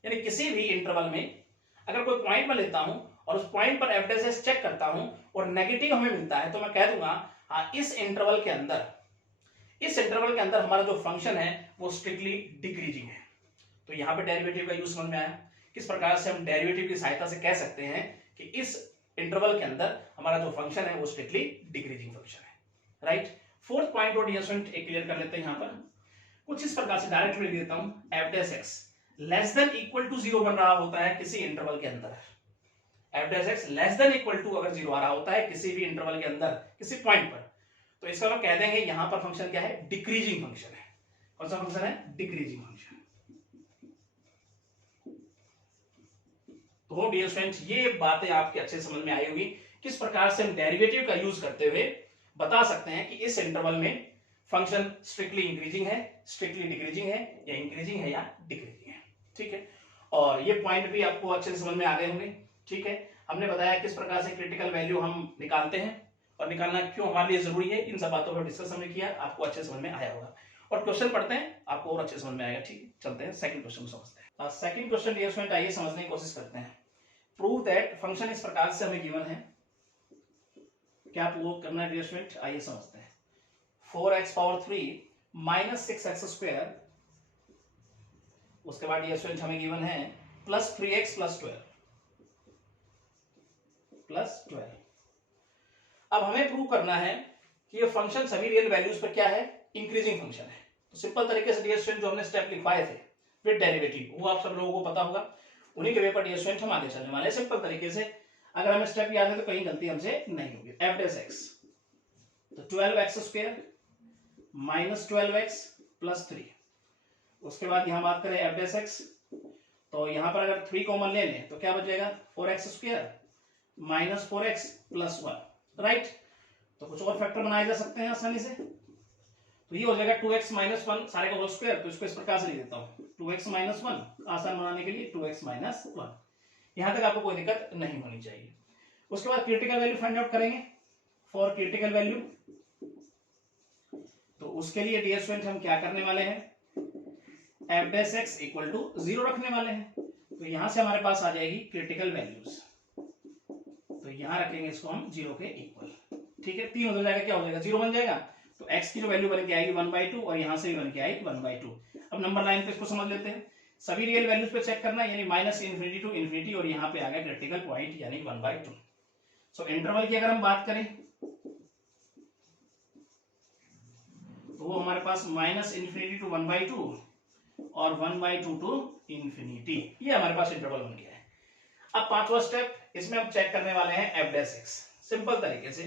यानी किसी भी इंटरवल में अगर कोई पॉइंट में लेता हूं और उस पॉइंट पर एफ डैश एक्स चेक करता हूं और नेगेटिव हमें मिलता है, तो मैं कह दूंगा हाँ इस इंटरवल के अंदर हमारा जो फंक्शन है वो स्ट्रिक्टली डिक्रीजिंग है। तो यहां पे डेरिवेटिव का यूज समझ में आया, किस प्रकार से हम डेरिवेटिव की सहायता से कह सकते हैं कि इस इंटरवल के अंदर हमारा जो फंक्शन है वो स्ट्रिक्टली डिक्रीजिंग फंक्शन है, राइट। फोर्थ पॉइंट और डियर स्टूडेंट एक क्लियर कर लेते हैं, यहां पर कुछ इस प्रकार से डायरेक्ट लिख देता हूं, f dash x less than equal to zero बन रहा होता है किसी इंटरवल के अंदर, f dash x less than equal to अगर जीरो आ रहा होता है किसी भी इंटरवल के अंदर किसी पॉइंट पर, तो इसका मतलब कह देंगे यहां पर फंक्शन क्या है, डिक्रीजिंग फंक्शन है। कौन सा फंक्शन है, डिक्रीजिंग फंक्शन। तो डियर स्टूडेंट ये बातें आपके अच्छे समझ में आई होगी, किस प्रकार से हम डेरिवेटिव का यूज करते हुए बता सकते हैं कि इस इंटरवल में फंक्शन स्ट्रिक्टली इंक्रीजिंग है, स्ट्रिक्टली डिक्रीजिंग है, या इंक्रीजिंग है या डिक्रीजिंग है, ठीक है। और ये पॉइंट भी आपको अच्छे से समझ में आ गए होंगे, ठीक है। हमने बताया किस प्रकार से क्रिटिकल वैल्यू हम निकालते हैं और निकालना क्यों हमारे लिए जरूरी है, इन सब बातों पर डिस्कस हमने किया, आपको अच्छे समझ में आया होगा। और क्वेश्चन पढ़ते हैं, आपको और अच्छे समझ में आएगा, ठीक है। चलते हैं सेकंड क्वेश्चन समझते हैं। सेकंड क्वेश्चन डियर स्टूडेंट आइए समझने की कोशिश करते हैं। प्रूव दैट फंक्शन इस प्रकार से हमें गिवन है, क्या प्रूव करना है डियर स्टूडेंट, आइए समझते हैं। 4x power 3 minus 6x square, उसके बाद डियर स्टूडेंट हमें गिवन है प्लस 3x प्लस 12। अब हमें प्रूव करना है कि ये फंक्शन सभी रियल वैल्यूज पर क्या है, इंक्रीजिंग फंक्शन है। तो सिंपल तरीके से डियर स्टूडेंट जो हमने स्टेप लिखवाए थे विद डेरिवेटिव, वो आप सब लोगों को पता होगा, उन्हीं के वे पर डियर स्टूडेंट हम आगे चलने वाले हैं सिंपल तरीके से। अगर हमें स्टेप याद है तो कहीं गलती हमसे नहीं होगी। एफ डैश एक्स, तो 12x square minus 12x plus 3, उसके बाद यहां बात करें एफ डैश एक्स, तो यहां पर अगर 3 कॉमन ले लें तो क्या बचेगा, 4x square minus 4x plus 1, right. तो कुछ और फैक्टर बनाए जा सकते हैं आसानी से। तो ये हो जाएगा 2x माइनस 1 सारे का होल स्क्वायर, तो इसको इस प्रकार से लिख देता हूँ 2x माइनस 1, आसान बनाने के लिए 2x माइनस 1। यहां तक आपको कोई दिक्कत नहीं होनी चाहिए। उसके बाद क्रिटिकल वैल्यू फाइंड आउट करेंगे। फॉर क्रिटिकल वैल्यू, तो उसके लिए डियर स्टूडेंट हम क्या करने वाले हैं, f dash x equal to 0 रखने वाले हैं। तो यहां से हमारे पास आ जाएगी क्रिटिकल वैल्यूज, तो यहां रखेंगे इसको हम 0 के इक्वल। ठीक है, 3 हो जाएगा, क्या हो जाएगा 0 बन जाएगा। तो x की जो वैल्यू बन के आएगी 1/2 और यहां से भी बन के आएगी 1/2। अब नंबर लाइन पे इसको समझ लेते हैं। सभी रियल वैल्यूज पे चेक करना, यानी माइनस इन्फिनिटी टू इन्फिनिटी, और यहाँ पे आ गया क्रिटिकल पॉइंट यानी 1/2। सो इंटरवल की अगर हम बात करें तो वो हमारे पास माइनस इन्फिनिटी टू 1/2 और 1/2 टू इन्फिनिटी, ये हमारे पास इंटरवल बन गया है। अब पांचवा स्टेप, इसमें हम चेक करने वाले हैं f डैश x। सिंपल तरीके से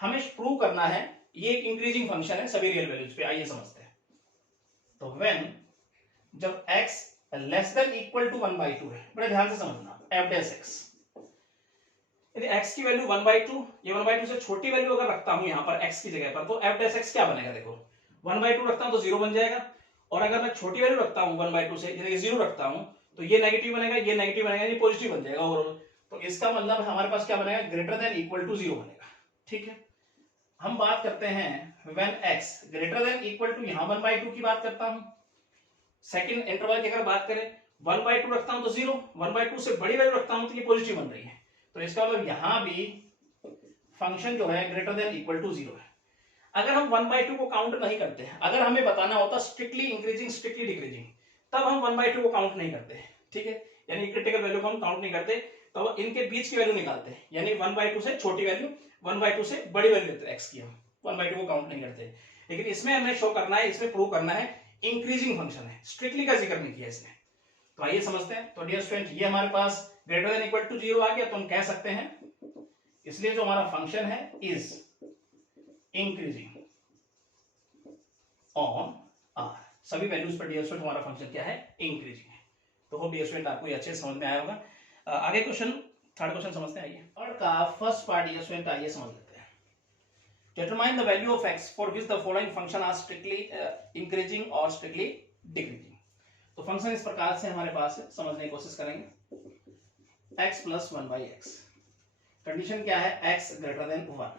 हमें प्रूव करना है, ये एक इंक्रीजिंग फंक्शन है सभी रियल वैल्यूज पे, आइए समझते हैं। तो व्हेन जब x less than equal to 1/2 है, बड़े ध्यान से समझना, f डैश x, यदि x की वैल्यू 1/2, ये 1/2 से छोटी वैल्यू अगर रखता हूं यहां पर x की जगह पर, तो f डैश x क्या बनेगा, देखो 1/2 रखता हूं तो 0 बन जाएगा, और अगर मैं छोटी वैल्यू रखता हूं 1/2 से, जैसे 0 रखता हूं, तो ये नेगेटिव बनेगा, ये नेगेटिव बनेगा, ये पॉजिटिव बन जाएगा ओवरऑल। तो इसका मतलब हमारे पास क्या बनेगा, ग्रेटर देन इक्वल टू 0 बनेगा। ठीक है, हम बात करते हैं when x greater than equal to, यहां 1/2 की बात करता हूं। सेकंड इंटरवल की अगर बात करें, 1/2 रखता हूं तो 0, 1/2 से बड़ी वैल्यू रखता हूं तो ये पॉजिटिव बन रही है। तो इसका मतलब यहां भी फंक्शन जो है ग्रेटर देन इक्वल टू 0 है। अगर हम 1/2 को काउंट नहीं करते हैं, अगर हमें बताना होता स्ट्रिक्टली इंक्रीजिंग स्ट्रिक्टली डिक्रीजिंग, तब हम 1/2 को काउंट नहीं करते। ठीक है, यानी क्रिटिकल वैल्यू को हम काउंट नहीं करते, तो इनके बीच की वैल्यू निकालते हैं, यानी 1/2 से छोटी वैल्यू, 1/2 से बड़ी वैल्यू लेते हैं x की, हम 1/2 को काउंट नहीं करते। लेकिन इसमें हमें शो करना है, इसमें प्रूव करना है इंक्रीजिंग फंक्शन है, स्ट्रिक्टली का जिक्र नहीं किया इसने। तो आइए समझते हैं। तो डियर स्टूडेंट, ये हमारे पास ग्रेटर देन इक्वल टू 0 आ गया, तो हम कह सकते हैं इसलिए जो हमारा फंक्शन है इज इंक्रीजिंग ऑन r। सभी वैल्यूज पर डियर स्टूडेंट हमारा फंक्शन क्या है, इंक्रीजिंग है। तो होप डियर स्टूडेंट आपको ये अच्छे समझ में आया होगा। आगे क्वेश्चन, थर्ड क्वेश्चन समझते हैं। आइए, थर्ड का फर्स्ट पार्ट डियर स्टूडेंट आइए समझ लेते हैं। Determine the value of x for which the following function are strictly increasing और स्ट्रिक्टली डिक्रीजिंग। तो फंक्शन इस प्रकार से हमारे पास है, समझने की कोशिश करेंगे। x प्लस 1/x, कंडीशन क्या है, x ग्रेटर देन 1।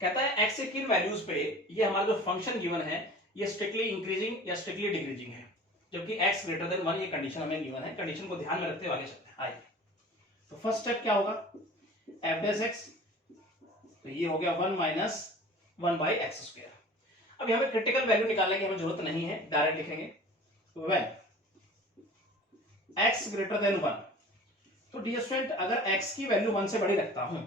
कहता है x के किन वैल्यूज पे ये हमारा जो फंक्शन गिवन है ये स्ट्रिक्टली इंक्रीजिंग या स्ट्रिक्टली डिक्रीजिंग है, जबकि x ग्रेटर देन 1 ये कंडीशन हमें गिवन है। कंडीशन को ध्यान में रखते हुए आगे चलते हैं। आइए, तो फर्स्ट स्टेप क्या होगा, f डैश x, तो ये हो गया 1 माइनस 1/x²। अब यहाँ पे क्रिटिकल वैल्यू निकालने की हमें जरूरत नहीं है, डायरेक्ट लिखेंगे व्हेन x ग्रेटर देन 1। तो डियर स्टूडेंट, अगर x की वैल्यू 1 से बड़ी रखता हूं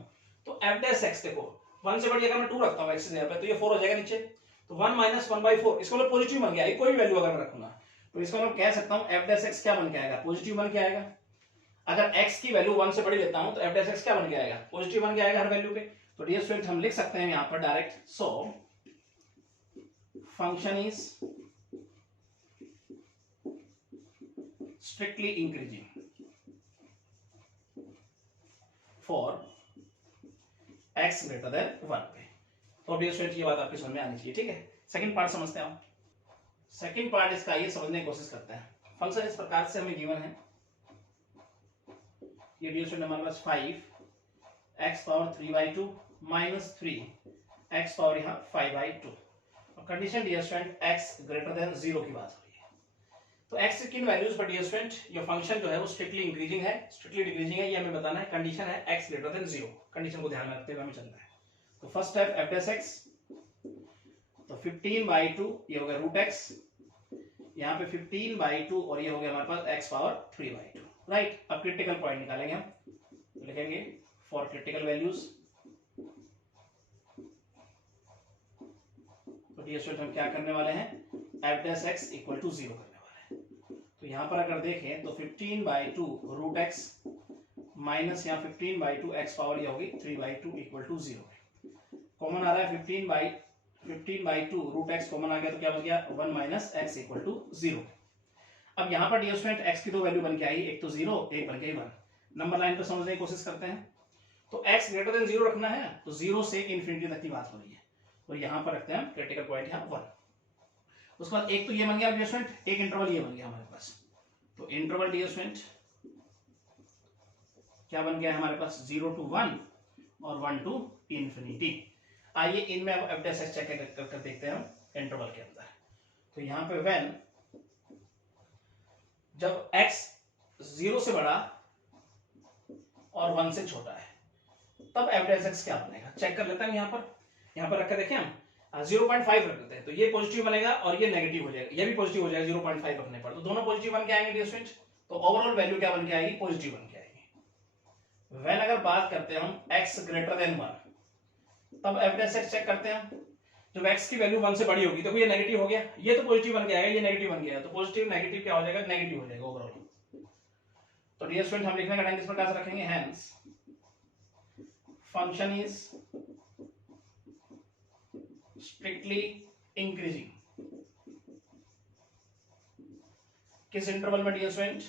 तो f डैश x, देखो 1 से बड़ी अगर मैं 2 रखता हूं x की जगह पे, तो ये 4 हो जाएगा नीचे, तो 1 माइनस 1/4, इसको मैं पॉजिटिव बन गया, कोई भी वैल्यू अगर मैं रखूंगा तो इसको मैं कह सकता हूं f डैश x क्या बन के आएगा, पॉजिटिव बन के आएगा। अगर x की वैल्यू 1 से बड़ी लेता हूं तो f डैश x क्या बन के आएगा, पॉजिटिव बन के आएगा हर वैल्यू पे। तो डियर स्टूडेंट हम लिख सकते हैं यहां पर direct, so function is strictly increasing for x greater then 1 पे। तो डियर स्टूडेंट ये बात आपकी समझ में आनी चाहिए। ठीक है, सेकंड पार्ट समझते हैं हम। सेकंड पार्ट इसका ये समझने की कोशिश करते हैं। फंक्शन इस प्रकार से हमें गिवन है, ये डियर स्टूडेंट हमारे पास 5x power 3/2 minus 3x power यहाँ 5/2, और condition dear student x greater than 0 की बात हो रही है। तो x के किन वैल्यूज पर डियर स्टूडेंट ये फंक्शन जो है वो स्ट्रिक्टली इंक्रीजिंग है, स्ट्रिक्टली डिक्रीजिंग है, ये हमें बताना है। कंडीशन है x ग्रेटर देन 0, कंडीशन को ध्यान में रखते हुए हमें चलना है। तो first step f dash x, तो 15/2 ये हो गया रूट x, यहाँ पे 15/2 और ये हो गया हमारे पास x पावर 3/2, राइट। अब क्रिटिकल पॉइंट निकालेंगे हम, तो लिखेंगे फॉर क्रिटिकल वैल्यूज। तो डियर स्टूडेंट हम क्या करने वाले हैं, f dash x equal to 0 करने वाले हैं। तो यहाँ पर अगर देखें तो 15/2 रूट x माइनस यहाँ 15/2 x पावर ये होगी 3/2 इक्वल टू 0। कॉमन आ रहा है 15/2 रूट x कॉमन आ गया, तो क्या बन गया 1 माइनस x इक्वल टू 0। अब यहाँ पर डियर स्टूडेंट x की दो वैल्यू बन के आई, एक तो 0, एक बन के 1। नंबर लाइन पर समझने की कोशिश करते हैं। तो x ग्रेटर देन 0 रखना है, तो 0 से इन्फिनिटी तक की बात हो रही है, तो यहां पर रखते हैं क्रिटिकल पॉइंट यहाँ 1। उसके बाद एक तो ये बन गया डियर स्टूडेंट, एक इंटरवल ये बन गया हमारे पास। तो इंटरवल डियर स्टूडेंट क्या बन गया है हमारे पास, 0 to 1 और 1 to इन्फिनिटी। आइए इनमें अब एफ डैश एक्स चेक कर देखते हैं हम इंटरवल के अंदर। तो यहाँ पे व्हेन जब x 0 से बड़ा और 1 से छोटा है तब एफ डैश एक्स क्या बनेगा, चेक कर लेते हैं। यहाँ पर रख के देखें हम 0.5 रख देते हैं, तो ये पॉजिटिव बनेगा और ये नेगेटिव हो जाएगा, ये भी पॉजिटिव हो जाएगा 0.5 रखने पर, तो दोनों पॉजिटिव बन के आएंगे डियर स्टूडेंट। तो ओवरऑल वैल्यू क्या बन के आएगी, पॉजिटिव बन के आएगी। व्हेन अगर बात करते हैं हम x ग्रेटर देन 1 तब एफ डैश एक्स चेक करते हैं। जब x की वैल्यू 1 से बड़ी होगी तो ये नेगेटिव हो गया, ये तो पॉजिटिव बन के आएगा, ये नेगेटिव बन गया, तो पॉजिटिव नेगेटिव क्या हो जाएगा, नेगेटिव हो जाएगा ओवरऑल। तो डियर स्टूडेंट हम लिखने का टाइम किस प्रकार से रखेंगे, hence function is strictly increasing. किस इंटरवल में डियर स्टूडेंट,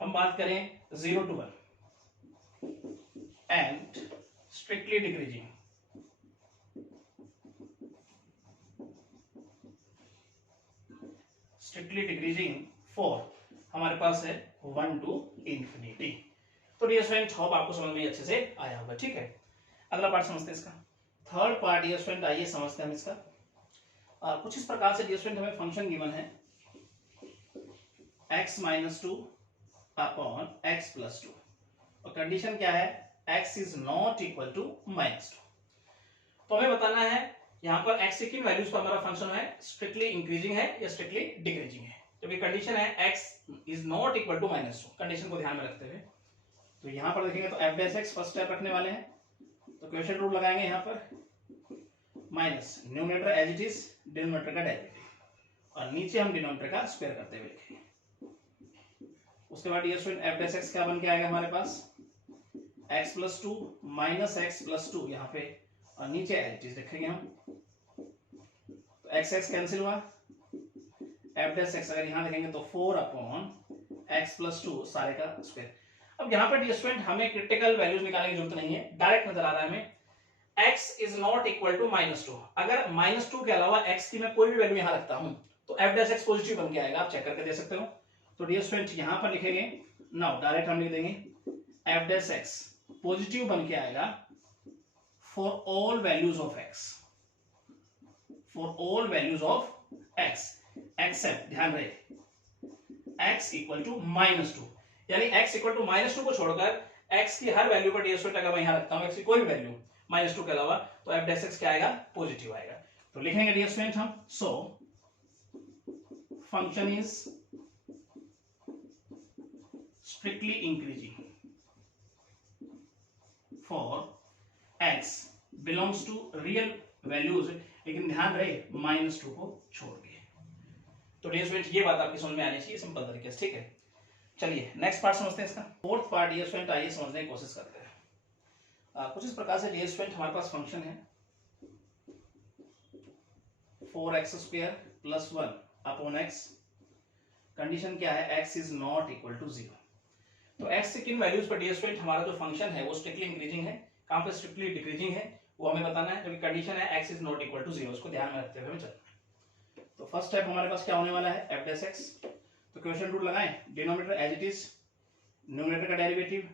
हम बात करें 0 to 1 and strictly decreasing. Strictly decreasing for हमारे पास है 1 to इन्फिनिटी। तो डियर स्टूडेंट होप आपको समझ में अच्छे से आया होगा, ठीक है। अगला पार्ट समझते हैं इसका, थर्ड पार्ट डियर स्टूडेंट, आइए समझते हैं हम इसका। कुछ इस प्रकार से डियर स्टूडेंट हमें फंक्शन गिवन है x - 2 अपॉन x + 2 और कंडीशन क्या है, x is not equal to -2। तो हमें बताना है यहाँ पर x की किन वैल्यूज पर हमारा फंक्शन है स्ट्रिक्टली इंक्रीजिंग है या स्ट्रिक्टली डिक्रीजिंग है। तो ये कंडीशन है x is not equal to -2, condition को ध्यान में रखते हुए तो यहाँ पर देखेंगे तो f dash x first step रखने वाले हैं, तो क्वेश्चन रूल लगाएंगे यहाँ पर minus numerator as it is denominator का डेरिवेटिव और नीचे हम डिनोमिनेटर का स्क्वायर करते हुए लिखेंगे। उसके बाद dear student f dash x क्या बन के आएगा हमारे पास, x + 2 माइनस x + 2 यहाँ पे और नीचे एज इट इज लिखेंगे हम। तो x कैंसिल हुआ, एफ डैश एक्स अगर यहाँ देखेंगे तो 4 अपॉन x + 2 सारे का स्क्वायर। अब यहाँ पर डियर स्टूडेंट हमें क्रिटिकल वैल्यूज निकालने की जरूरत नहीं है, डायरेक्ट नजर आ रहा है हमें x is not equal to -2। अगर -2 के अलावा x की मैं कोई भी वैल्यू यहाँ रखता हूं तो f डैश एक्स पॉजिटिव बन के आएगा, आप चेक करके दे सकते हो। तो डियर स्टूडेंट यहाँ पर लिखेंगे, नाउ डायरेक्ट हम लिख देंगे f डैश एक्स पॉजिटिव बन के आएगा for all values of x, for all values of x except, ध्यान रहे x इक्वल टू -2, यानी x इक्वल टू -2 को छोड़कर x की हर वैल्यू पर डियर स्टूडेंट अगर मैं यहाँ रखता हूँ x की कोई भी वैल्यू -2 के अलावा तो f डैश एक्स क्या आएगा, पॉजिटिव आएगा। तो लिखेंगे डियर स्टूडेंट हम, so function is strictly increasing for x belongs to real values, लेकिन ध्यान रहे -2 को छोड़ के। तो डियर स्टूडेंट ये बात आपकी समझ में आनी चाहिए सिंपल तरीके से, ठीक है। चलिए नेक्स्ट पार्ट समझते हैं इसका, फोर्थ पार्ट डियर स्टूडेंट, आइए समझने की कोशिश करते हैं। कुछ इस प्रकार से डियर स्टूडेंट हमारे पास फंक्शन है 4x² + 1 अपॉन x, कंडीशन क्या है, x is not equal to 0। तो x से किन वैल्यूज पर डियर स्टूडेंट हमारा जो फंक्शन है वो स्ट्रिक्टली इंक्रीजिंग है, कहां पे स्ट्रिक्टली डिक्रीजिंग है वो हमें बताना है, क्योंकि कंडीशन है x is not equal to 0, उसको ध्यान में रखते हुए हमें चलना है। तो फर्स्ट स्टेप हमारे पास क्या होने वाला है, f डैश एक्स। तो क्वेश्चन रूल लगाएं, denominator as it is numerator का derivative,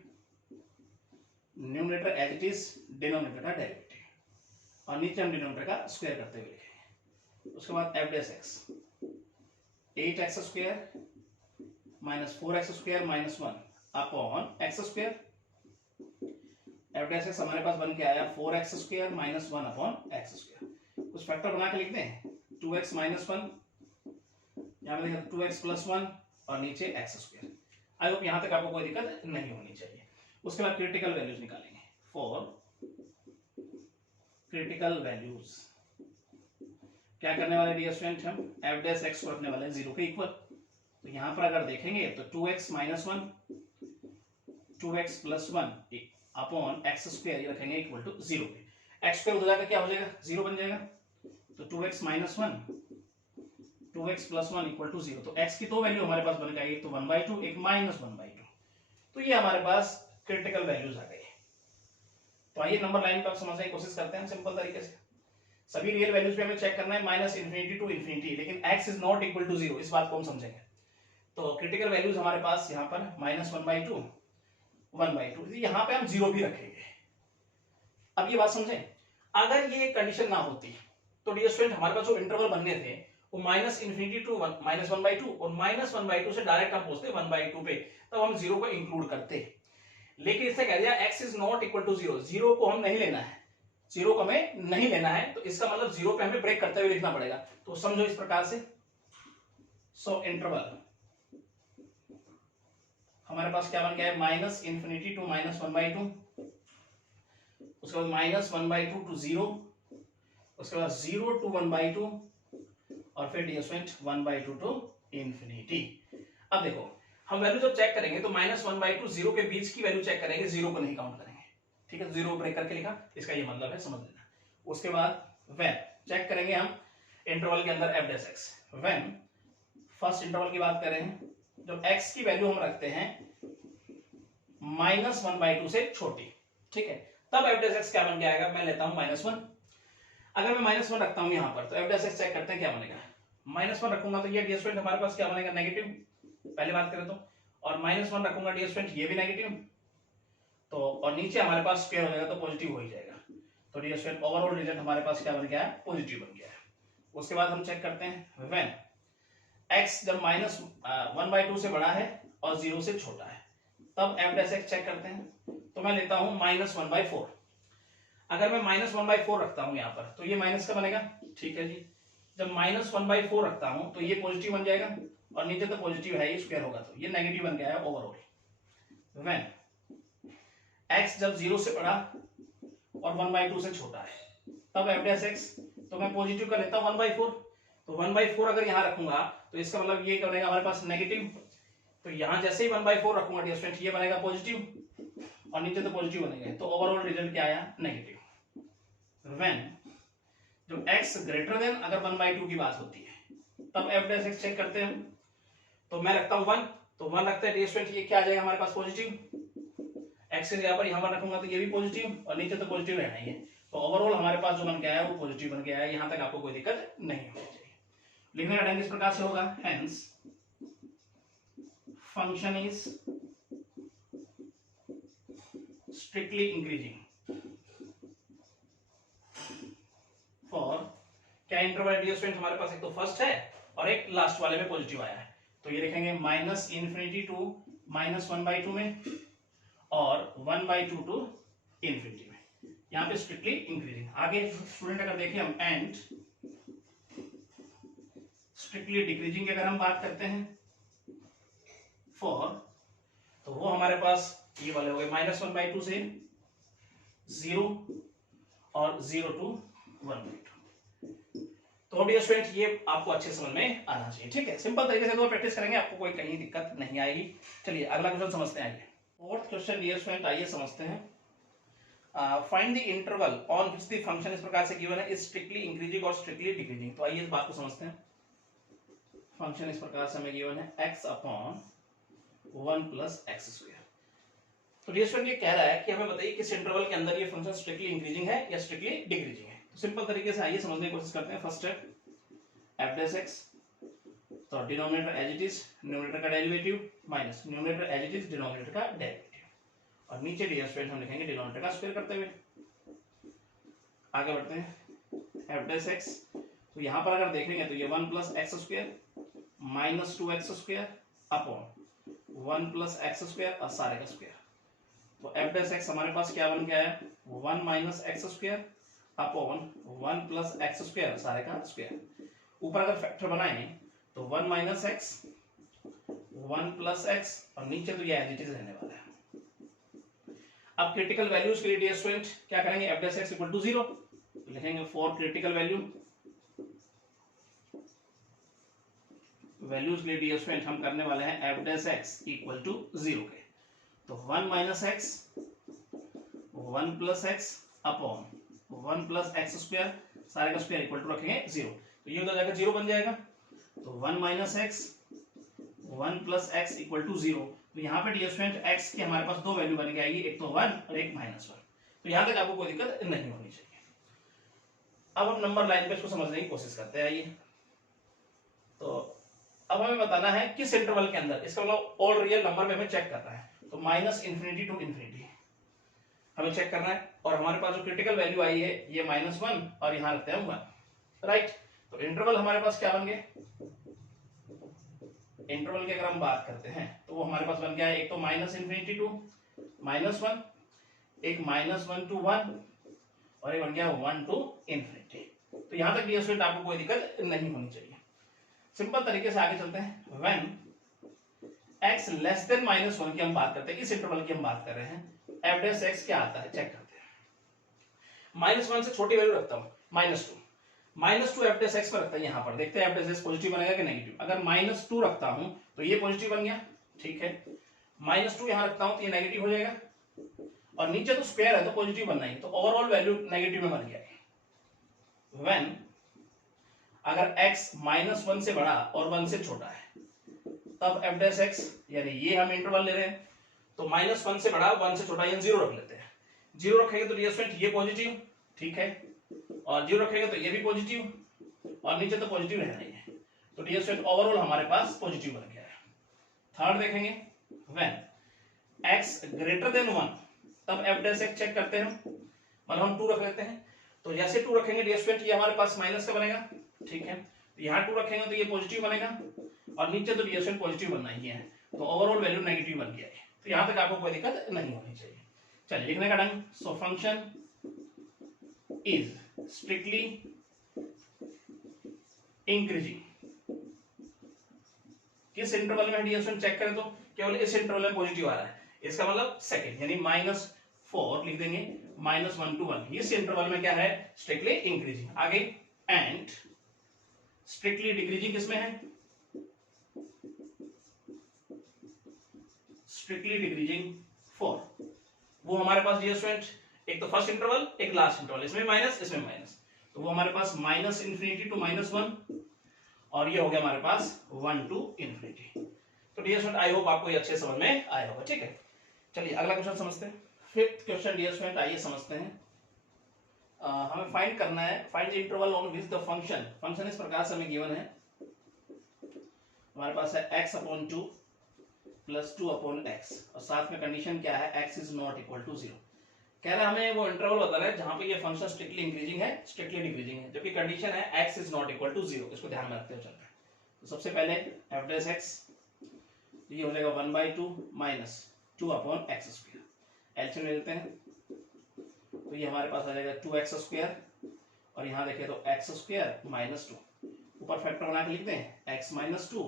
numerator as it is denominator का डेरिवेटिव और नीचे हम डिनोमिनेटर का स्क्वायर करते हुए लिखेंगे। उसके बाद f dash x 8x² - 4x² - 1 upon x², f dash x हमारे पास बन के आया 4x² - 1 अपॉन x²। कुछ फैक्टर बना के लिखते हैं, 2x - 1 यहाँ पे देखिए 2x + 1 और नीचे x²। आई होप यहाँ तक आपको कोई दिक्कत नहीं होनी चाहिए। उसके बाद क्रिटिकल वैल्यूज निकालेंगे, फॉर क्रिटिकल वैल्यूज क्या करने वाले डियर स्टूडेंट, हम f डैश एक्स को रखने वाले हैं 0 के इक्वल। तो यहाँ पर अगर देखेंगे तो 2x - 1 2x + 1 अपॉन x² ये रखेंगे इक्वल टू 0 पे, x² उधर जाकर क्या हो जाएगा, 0 बन जाएगा। तो 2x - 1 2x + 1 इक्वल टू 0। तो x की दो वैल्यू हमारे पास बन गई, एक तो 1/2 एक -1/2। तो ये हमारे पास क्रिटिकल वैल्यूज आ गई। तो आइए नंबर लाइन पर समझने की कोशिश करते हैं सिंपल तरीके से। सभी रियल वैल्यूज पे हमें चेक करना है माइनस इन्फिनिटी टू इन्फिनिटी, लेकिन x is not equal to 0, इस बात को हम समझेंगे। तो क्रिटिकल वैल्यूज हमारे पास यहाँ पर -1/2 1/2, यहाँ पे हम 0 भी रखेंगे। अब ये बात समझें, अगर ये कंडीशन ना होती तो डियर स्टूडेंट हमारे पास जो इंटरवल बनने थे वो -इन्फिनिटी टू -1/2 और -1/2 से डायरेक्ट हम पहुंचते 1/2 पे, तब हम 0 को इंक्लूड करते। लेकिन इसने कह दिया x is not equal to 0, 0 को हम नहीं लेना है, 0 को हमें नहीं लेना है, तो इसका मतलब 0 पे हमें ब्रेक करते हुए लिखना पड़ेगा। तो समझो इस प्रकार से, सो इंटरवल हमारे पास क्या बन गया है, -इन्फिनिटी टू -1/2, उसके बाद -1/2 टू 0, उसके बाद 0 टू 1/2 और फिर डियर स्टूडेंट 1/2 टू इन्फिनिटी। अब देखो हम वैल्यू जब चेक करेंगे तो -1/2 0 के बीच की वैल्यू चेक करेंगे, 0 को नहीं काउंट करेंगे, ठीक है। 0 ब्रेक करके लिखा, इसका ये मतलब है, समझ लेना। उसके बाद व्हेन चेक करेंगे हम इंटरवल के अंदर f'(x), व्हेन फर्स्ट इंटरवल की बात करें, जब x की वैल्यू हम रखते हैं -1/2 से छोटी, ठीक है, तब f'(x) क्या बन के आएगा, मैं लेता हूं -1। अगर मैं -1 रखता हूं यहां पर तो f'(x) चेक करते हैं क्या बनेगा, -1 रखूंगा तो ये डियर स्टूडेंट हमारे पास क्या बनेगा, नेगेटिव, पहले बात करें तो, और -1 रखूंगा डियर स्टूडेंट ये भी नेगेटिव, तो और नीचे हमारे पास स्क्वायर हो जाएगा तो पॉजिटिव हो ही जाएगा। तो डियर स्टूडेंट ओवरऑल रिजल्ट हमारे पास क्या बन गया है, पॉजिटिव बन गया है। उसके बाद हम चेक करते हैं व्हेन x जब -1/2 से बड़ा है और 0 से छोटा है, तब f'(x) चेक करते हैं। तो मैं लेता हूं -1/4। अगर मैं -1/4 रखता हूं यहां पर तो ये माइनस का बनेगा, ठीक है जी। जब -1/4 रखता हूं तो ये पॉजिटिव बन जाएगा और नीचे तो पॉजिटिव है, ये स्क्वायर होगा तो ये नेगेटिव बन गया है ओवरऑल। व्हेन x जब 0 से बड़ा और 1/2 से छोटा है, तब f'(x), तो मैं पॉजिटिव का लेता हूं 1/4। तो 1/4 अगर यहां रखूंगा तो इसका मतलब ये बनेगा हमारे पास नेगेटिव, तो यहां जैसे ही 1/4 रखूंगा डियर स्टूडेंट ये बनेगा पॉजिटिव और नीचे तो पॉजिटिव बनेगा, तो ओवरऑल रिजल्ट क्या आया, नेगेटिव। व्हेन जो x ग्रेटर देन अगर 1/2 की बात होती है तब f'(x) चेक करते हैं। तो मैं रखता हूं 1, तो 1 रखते हैं डियर स्टूडेंट, ये क्या आ जाएगा हमारे पास, पॉजिटिव। x यहाँ पर यहाँ रखूंगा तो ये भी पॉजिटिव और नीचे तो पॉजिटिव रहना ही है, तो ओवरऑल हमारे पास जो बन के आया है वो पॉजिटिव बन के आया है। यहां तक आपको कोई दिक्कत नहीं होनी चाहिए। लिखने का ढंग इस प्रकार से होगा, hence function is strictly increasing for, क्या इंटरवल डियर स्टूडेंट हमारे पास एक तो फर्स्ट है और एक लास्ट वाले में पॉजिटिव आया है, तो ये लिखेंगे -इन्फिनिटी टू -1/2 में और 1/2 टू इन्फिनिटी में, यहाँ पे स्ट्रिक्टली इंक्रीजिंग। आगे स्टूडेंट अगर देखें हम एंड स्ट्रिक्टली डिक्रीजिंग की अगर हम बात करते हैं फॉर, तो वो हमारे पास ये वाले हो गए -1/2 से 0 और 0 टू 1/2। तो डियर स्टूडेंट ये आपको अच्छे समझ में आना चाहिए, ठीक है। सिंपल तरीके से दो प्रैक्टिस करेंगे, आपको कोई कहीं दिक्कत नहीं आएगी। चलिए अगला क्वेश्चन समझते हैं। आइए फोर्थ क्वेश्चन डियर स्टूडेंट, आइए समझते हैं। Find the interval on which the function इस प्रकार से गिवन है, इज स्ट्रिक्टली इंक्रीजिंग और स्ट्रिक्टली डिक्रीजिंग। तो आइए इस बात को समझते हैं। फंक्शन इस प्रकार से हमें गिवन है x/1 + x²। तो डियर स्टूडेंट ये कह रहा है कि हमें बताइए किस इंटरवल के अंदर ये फंक्शन स्ट्रिक्टली इंक्रीजिंग है या स्ट्रिक्टली डिक्रीजिंग है। तो सिंपल तरीके से आइए समझने की कोशिश करते हैं। फर्स्ट स्टेप f'(x), तो denominator as it is, numerator का derivative minus numerator as it is, denominator का डेरिवेटिव, और नीचे डियर स्टूडेंट हम लिखेंगे डिनोमिनेटर का स्क्वायर करते हुए। आगे बढ़ते हैं f'(x), तो यहां पर अगर देखेंगे तो ये 1 + x² -2x² अपॉन 1 + x² और सारे का स्क्वायर। तो f'(x) हमारे पास क्या बन गया है, 1 - x² अपॉन 1 + x² सारे का स्क्वायर। ऊपर अगर फैक्टर बनाएं तो 1 - x 1 + x और नीचे तो ये एज इट इज रहने वाला है। अब क्रिटिकल वैल्यूज के लिए डियर स्टूडेंट क्या करेंगे, f'(x) = 0, तो लिखेंगे फॉर क्रिटिकल वैल्यूज के लिए डियर स्टूडेंट हम करने वाले हैं f'(x) = 0 के। तो 1 - x 1 + x अपॉन 1 + x² सारे का स्क्वायर इक्वल टू रखेंगे 0, तो ये हो जाएगा 0 बन जाएगा। तो 1 - x 1 + x = 0। तो यहाँ पे डियर स्टूडेंट x की हमारे पास दो वैल्यू बन के आएगी, एक तो 1 और एक -1। तो यहां तक आपको कोई दिक्कत नहीं होनी चाहिए। अब हम नंबर लाइन पे इसको समझने की कोशिश करते हैं। आइए, तो अब हमें बताना है किस इंटरवल के अंदर, इसका मतलब ऑल रियल नंबर में हमें चेक करना है। तो माइनस इन्फिनिटी टू इन्फिनिटी हमें चेक करना है, और हमारे पास जो क्रिटिकल वैल्यू आई है ये -1 और यहां रखते हैं 1, राइट। तो इंटरवल हमारे पास क्या बन गए, इंटरवल की अगर हम बात करते हैं तो वो हमारे पास बन गया है, एक तो माइनस इन्फिनिटी टू -1, एक -1 टू 1, और ये बन गया 1 टू इन्फिनिटी। तो यहां तक डियर स्टूडेंट आपको कोई दिक्कत नहीं होनी चाहिए। सिंपल तरीके से आगे चलते हैं। व्हेन x लेस देन -1 की हम बात करते हैं, इस इंटरवल की हम बात कर रहे हैं, f डैश x क्या आता है चेक करते हैं। -1 से छोटी वैल्यू रखता हूं, -2 f डैश x पर रखता है, यहां पर देखते हैं f डैश x पॉजिटिव बनेगा कि नेगेटिव। अगर -2 रखता हूं तो ये पॉजिटिव बन गया, ठीक है। -2 यहां रखता हूं तो ये नेगेटिव हो जाएगा, और नीचे तो स्क्वायर है तो पॉजिटिव बनना ही, तो ओवरऑल वैल्यू नेगेटिव में बन गया। व्हेन अगर x -1 से बड़ा और 1 से छोटा है तब f डैश x, यानी ये हम इंटरवल ले रहे हैं, तो -1 से बड़ा 1 से छोटा, यानी 0 रख लेते हैं। 0 रखेंगे तो डियर स्टूडेंट ये पॉजिटिव, ठीक है, और 0 रखेंगे तो ये भी पॉजिटिव, और नीचे तो पॉजिटिव रहना ही है। तो डियर स्टूडेंट ओवरऑल हमारे पास पॉजिटिव बन गया है। थर्ड देखेंगे, व्हेन x ग्रेटर देन 1 तब f डैश x चेक करते हैं, मतलब हम 2 रख लेते हैं। तो जैसे 2 रखेंगे डियर स्टूडेंट ये हमारे पास माइनस का बनेगा, ठीक है। तो यहाँ 2 रखेंगे तो ये पॉजिटिव बनेगा, और नीचे तो डियर स्टूडेंट पॉजिटिव बनना ही है, तो ओवरऑल वैल्यू नेगेटिव बन गया है। तो यहाँ तक आपको कोई दिक्कत नहीं होनी चाहिए। चलिए लिखने का ढंग, सो फंक्शन इज स्ट्रिक्टली इंक्रीजिंग। किस इंटरवल में डियर स्टूडेंट चेक करें तो केवल इस इंटरवल में पॉजिटिव आ रहा है, इसका मतलब सेकंड, यानी -4 लिख देंगे, -1 to 1, इस इंटरवल में क्या है, स्ट्रिक्टली इंक्रीजिंग। आगे एंड स्ट्रिक्टली डिक्रीजिंग किसमें है, स्ट्रिक्टली डिक्रीजिंग 4, वो हमारे पास डियर स्टूडेंट एक तो फर्स्ट इंटरवल एक लास्ट इंटरवल, इसमें माइनस इसमें माइनस, तो वो हमारे पास माइनस इन्फिनिटी टू -1, और ये हो गया हमारे पास 1 टू इन्फिनिटी। तो डियर स्टूडेंट आई होप आपको ये अच्छे समझ में आया होगा, ठीक है। चलिए अगला क्वेश्चन समझते हैं। फिफ्थ क्वेश्चन डियर स्टूडेंट, आइए समझते हैं। हमें फाइंड करना है, find the interval on which the function इस प्रकार से हमें गिवन है, हमारे पास है x/2 प्लस 2/x, और साथ में कंडीशन क्या है, x is not equal to 0। कह रहा है हमें वो इंटरवल बता रहा है जहां पे ये फंक्शन स्ट्रिक्टली इंक्रीजिंग है, स्ट्रिक्टली डिक्रीजिंग है, जबकि कंडीशन है x is not equal to 0। इसको ध्यान में रखते हुए चलते हैं। तो सबसे पहले f डैश x, ये हो जाएगा 1/2 माइनस 2/x², एलसीएम ले लेते हैं, तो ये हमारे पास आ जाएगा 2x², और यहाँ देखें तो x² माइनस 2, ऊपर फैक्टर बना के लिखते हैं x माइनस 2,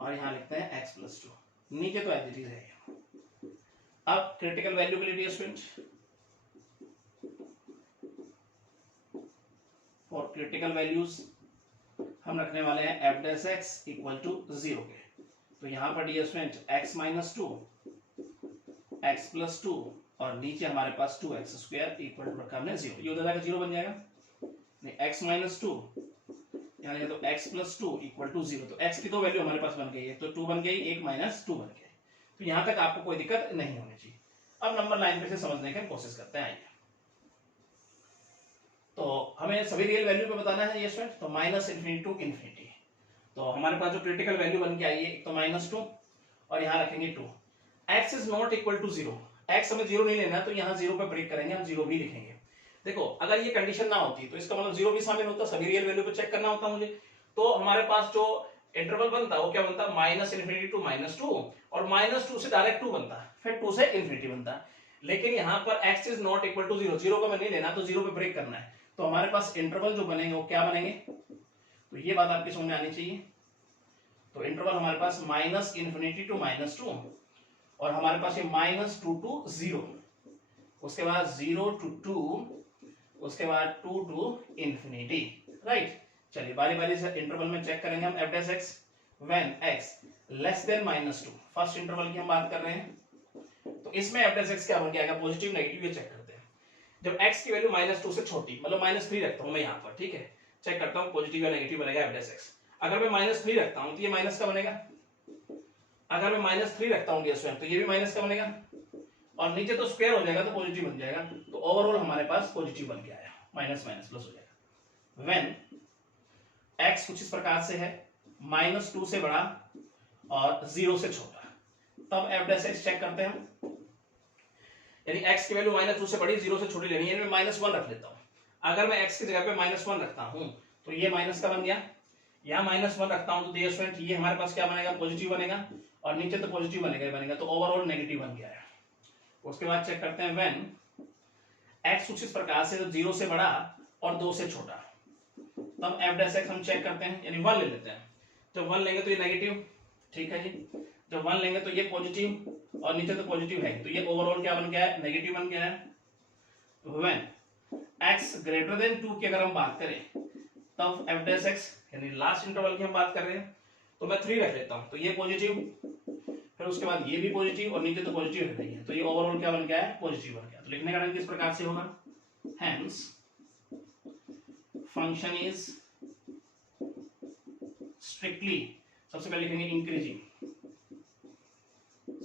और यहाँ लिखते हैं x प्लस 2, नीचे तो एज इट इज है। अब क्रिटिकल वैल्यू के लिए dear student, for critical values हम रखने वाले हैं f dash x equal to 0 के। तो यहाँ पर dear student x minus 2, x plus 2, और नीचे हमारे पास 2x² इक्वल टू रखा हमने 0, ये उधर जाकर 0 बन जाएगा, नहीं x माइनस 2, यहाँ तो x प्लस 2 इक्वल टू 0। तो x की तो वैल्यू हमारे पास बन गई है, तो 2 बन गई, 1 माइनस 2 बन गया। तो यहाँ तक आपको कोई दिक्कत नहीं होनी चाहिए। अब नंबर लाइन पे से समझने की कोशिश करते हैं। तो हमें सभी रियल वैल्यू पे बताना है ये स्टूडेंट, तो माइनस इन्फिनिटी टू इन्फिनिटी। तो हमारे पास जो क्रिटिकल वैल्यू बन के आई है, एक तो -2, और यहाँ रखेंगे 2। x is not equal to 0, x हमें 0 नहीं लेना, तो यहाँ 0 पे ब्रेक करेंगे, हम 0 भी लिखेंगे। देखो अगर ये कंडीशन ना होती तो इसका मतलब 0 भी शामिल होता, सभी रियल वैल्यू पे चेक करना होता मुझे, तो हमारे पास जो इंटरवल बनता वो क्या बनता, माइनस इन्फिनिटी टू -2, और -2 से डायरेक्ट 2 बनता, फिर 2 से इन्फिनिटी बनता। लेकिन यहाँ पर x is not equal to 0, 0 को मैं नहीं लेना, तो 0 पे ब्रेक करना है, तो हमारे पास इंटरवल जो बनेंगे वो क्या बनेंगे, तो ये बात आपकी समझ में आनी चाहिए। तो इंटरवल हमारे पास माइनस इन्फिनिटी टू -2, और हमारे पास ये -2 टू 0, उसके बाद 0 टू 2, उसके बाद 2 टू इन्फिनिटी, राइट। चलिए बारी बारी से इंटरवल में चेक करेंगे हम f dash x when x less then -2, first interval की हम बात कर रहे हैं, तो इसमें f डैश x क्या बन जाएगा, पॉजिटिव नेगेटिव, ये चेक करते हैं। जब x की वैल्यू -2 से छोटी, मतलब -3 रखता हूं मैं यहाँ पर, ठीक है, चेक करता हूँ पॉजिटिव या नेगेटिव बनेगा f डैश x। अगर मैं -3 रखता हूं तो ये माइनस का बनेगा, अगर मैं -3 रखता हूं डियर स्टूडेंट तो ये भी माइनस का बनेगा, और नीचे तो स्क्वायर हो जाएगा तो पॉजिटिव बन जाएगा, तो ओवरऑल हमारे पास पॉजिटिव बन के आया, माइनस माइनस प्लस हो जाएगा। व्हेन x कुछ इस प्रकार से है, -2 से बड़ा और 0 से छोटा, तब f डैश x चेक करते हैं, यानी x की वैल्यू -2 से बड़ी 0 से छोटी लेनी है, मैं -1 रख लेता हूं। अगर मैं x की जगह पे -1 रखता हूं तो ये माइनस का बन गया, यहाँ -1 रखता हूं तो डियर स्टूडेंट ये हमारे पास क्या बनेगा, पॉजिटिव बनेगा, और नीचे तो पॉजिटिव बनेगा, तो ओवरऑल नेगेटिव बन गया है। उसके बाद चेक करते हैं व्हेन x कुछ इस प्रकार से 0 से बड़ा और 2 से छोटा, तब f डैश x हम चेक करते हैं, यानी 1 ले लेते हैं। जब 1 लेंगे तो ये नेगेटिव, ठीक है जी, जब 1 लेंगे तो ये पॉजिटिव और नीचे तो पॉजिटिव है, तो ये ओवरऑल क्या बन गया है, नेगेटिव बन गया है। व्हेन x ग्रेटर देन 2 की अगर हम बात करें तब f डैश x, यानी लास्ट इंटरवल की हम बात कर रहे हैं, तो मैं 3 रख लेता हूं, तो ये पॉजिटिव, फिर उसके बाद ये भी पॉजिटिव और नीचे तो पॉजिटिव है नहीं है, तो ये ओवरऑल क्या बन गया है, पॉजिटिव बन गया। तो लिखने का ढंग किस प्रकार से होगा, हेंस फंक्शन इज स्ट्रिक्टली, सबसे पहले लिखेंगे इंक्रीजिंग,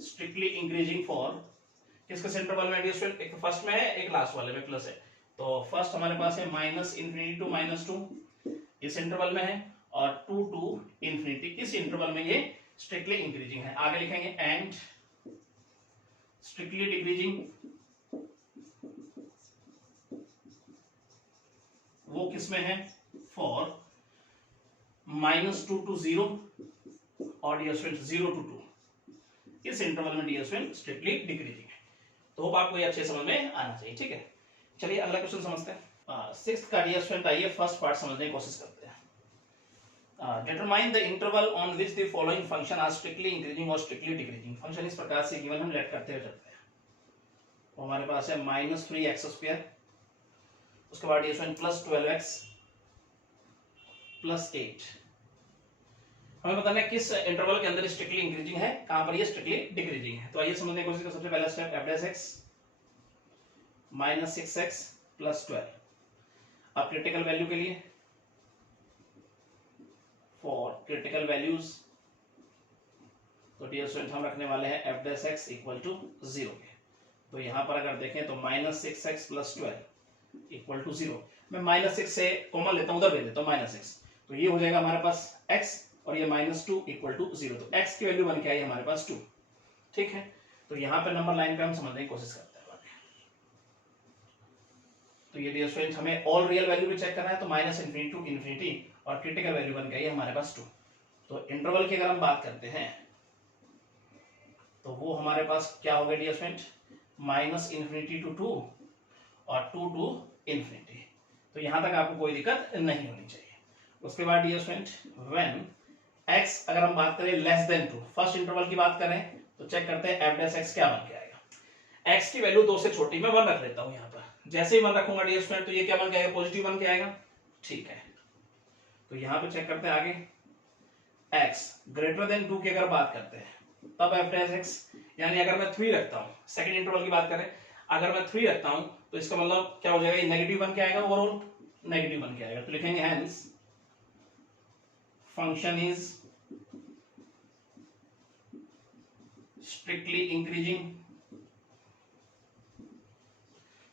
स्ट्रिक्टली इंक्रीजिंग फॉर किसके इंटरवल में, एक फर्स्ट में है एक लास्ट वाले में प्लस है, तो फर्स्ट हमारे पास है -∞ टू -2 इस इंटरवल में है, और 2 टू इंफिनिटी इस इंटरवल में ये स्ट्रिक्टली इंक्रीजिंग है। आगे लिखेंगे एंड स्ट्रिक्टली डिक्रीजिंग, वो किसमें है, फॉर -2 टू 0 और डियर स्टूडेंट 0 टू 2 इस इंटरवल में डियर स्टूडेंट स्ट्रिक्टली डिक्रीजिंग है। तो होप आपको ये अच्छे समझ में आना चाहिए, ठीक है। चलिए अगला क्वेश्चन समझते हैं। सिक्स्थ का डियर स्टूडेंट आइए फर्स्ट पार्ट समझने की कोशिश करते हैं। Determine the interval on which the following function are strictly increasing और स्ट्रिक्टली डिक्रीजिंग। फंक्शन इस प्रकार से गिवन हम लेट करते हुए चलते हैं, तो हमारे पास है -3x², उसके बाद डियर स्टूडेंट +12x +8। हमें बताना है किस इंटरवल के अंदर स्ट्रिक्टली इंक्रीजिंग है, कहां पर ये स्ट्रिक्टली डिक्रीजिंग है। तो आइए समझने की कोशिश करें। सबसे पहला step f dash x -6x +12। अब क्रिटिकल वैल्यू के लिए, फॉर क्रिटिकल वैल्यूज, तो डियर स्टूडेंट हम रखने वाले हैं f dash x equal to 0 के। तो यहां पर अगर देखें तो -6x +12 इक्वल टू 0, मैं -6 से कॉमन लेता हूं, उधर ले लेता हूं -6, तो ये हो जाएगा हमारे पास x और ये -2 इक्वल टू 0, तो x की वैल्यू बन के आई हमारे पास 2, ठीक है। तो यहाँ पे नंबर लाइन पे हम समझने की कोशिश करते हैं। तो ये डियर स्टूडेंट हमें ऑल रियल वैल्यू भी चेक करना है, तो -∞ टू इंफिनिटी और क्रिटिकल वैल्यू बन गई है हमारे पास 2। तो इंटरवल की अगर हम बात करते हैं तो वो हमारे पास क्या हो गया डियर स्टूडेंट, -∞ टू 2 और 2 टू इंफिनिटी। तो यहां तक आपको कोई दिक्कत नहीं होनी चाहिए। उसके बाद डियर स्टूडेंट व्हेन x अगर हम बात करें लेस देन 2, फर्स्ट इंटरवल की बात करें तो चेक करते हैं f डैश x क्या बन के आएगा। x की वैल्यू 2 से छोटी, मैं 1 रख लेता हूं यहाँ पर, जैसे ही 1 रखूंगा डियर स्टूडेंट तो ये क्या बन के आएगा, पॉजिटिव बन के आएगा, ठीक है। तो यहाँ पे चेक करते हैं आगे, x ग्रेटर देन 2 की अगर बात करते हैं तब f डैश x, यानी अगर मैं 3 रखता हूं, सेकंड इंटरवल की बात करें, अगर मैं 3 रखता हूं तो इसका मतलब क्या हो जाएगा, ये नेगेटिव बन के आएगा, ओवरऑल नेगेटिव बन के आएगा। तो लिखेंगे hence function is strictly increasing,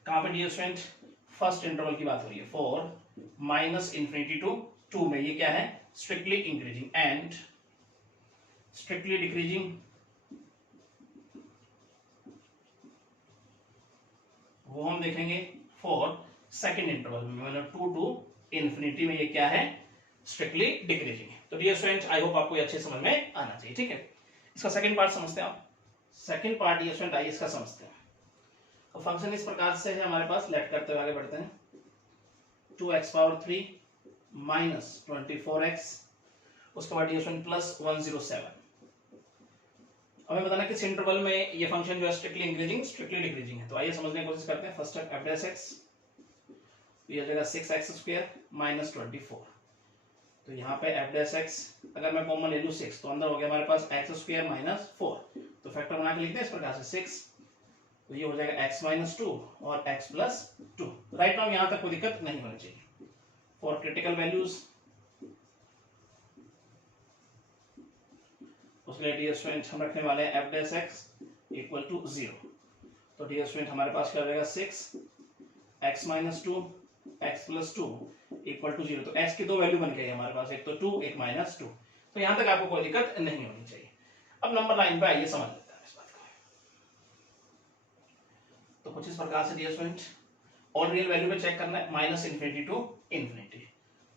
कहां पे डियर स्टूडेंट, फर्स्ट इंटरवल की बात हो रही है, फॉर -∞ टू 2 में ये क्या है, strictly increasing, and strictly decreasing, वो हम देखेंगे फॉर सेकंड इंटरवल में, मतलब 2 टू इंफिनिटी में ये क्या है, स्ट्रिक्टली डिक्रीजिंग। तो डियर स्टूडेंट आई होप आपको ये अच्छे समझ में आना चाहिए, ठीक है। इसका सेकंड पार्ट समझते हैं आप। सेकंड पार्ट डियर स्टूडेंट आइए इसका समझते हैं। तो फंक्शन इस प्रकार से है हमारे पास, लेट करते हुए आगे बढ़ते हैं, 2x⁻³ -24x, उसके बाद डियर स्टूडेंट +107। हमें बताना किस इंटरवल में ये फंक्शन जो है स्ट्रिक्टली इंक्रीजिंग स्ट्रिक्टली डिक्रीजिंग है। तो आइए समझने की कोशिश करते हैं। First step f dash x, ये हो जाएगा 6x² -24। तो यहाँ पे f डैश x अगर मैं कॉमन ले लूं 6, तो अंदर हो गया हमारे पास x² -4, तो फैक्टर बना के लिखते हैं इस प्रकार से 6, तो ये हो जाएगा x -2 और x +2। राइट नाउ यहाँ तक कोई दिक्कत नहीं होनी चाहिए। फॉर क्रिटिकल वैल्यूज, उसके लिए डियर स्टूडेंट हम रखने वाले हैं f dash x equal to 0। तो डियर स्टूडेंट हमारे पास क्या हो जाएगा 6x minus 2 x plus 2 equal to 0। तो x की दो वैल्यू बन गई हमारे पास, एक तो 2 एक माइनस 2। तो यहां तक आपको कोई दिक्कत नहीं होनी चाहिए। अब नंबर लाइन पे आइए समझ लेते हैं इस बात को। तो कुछ इस प्रकार से dear student all real value पे चेक करना है, माइनस इन्फिनिटी टू इन्फिनिटी।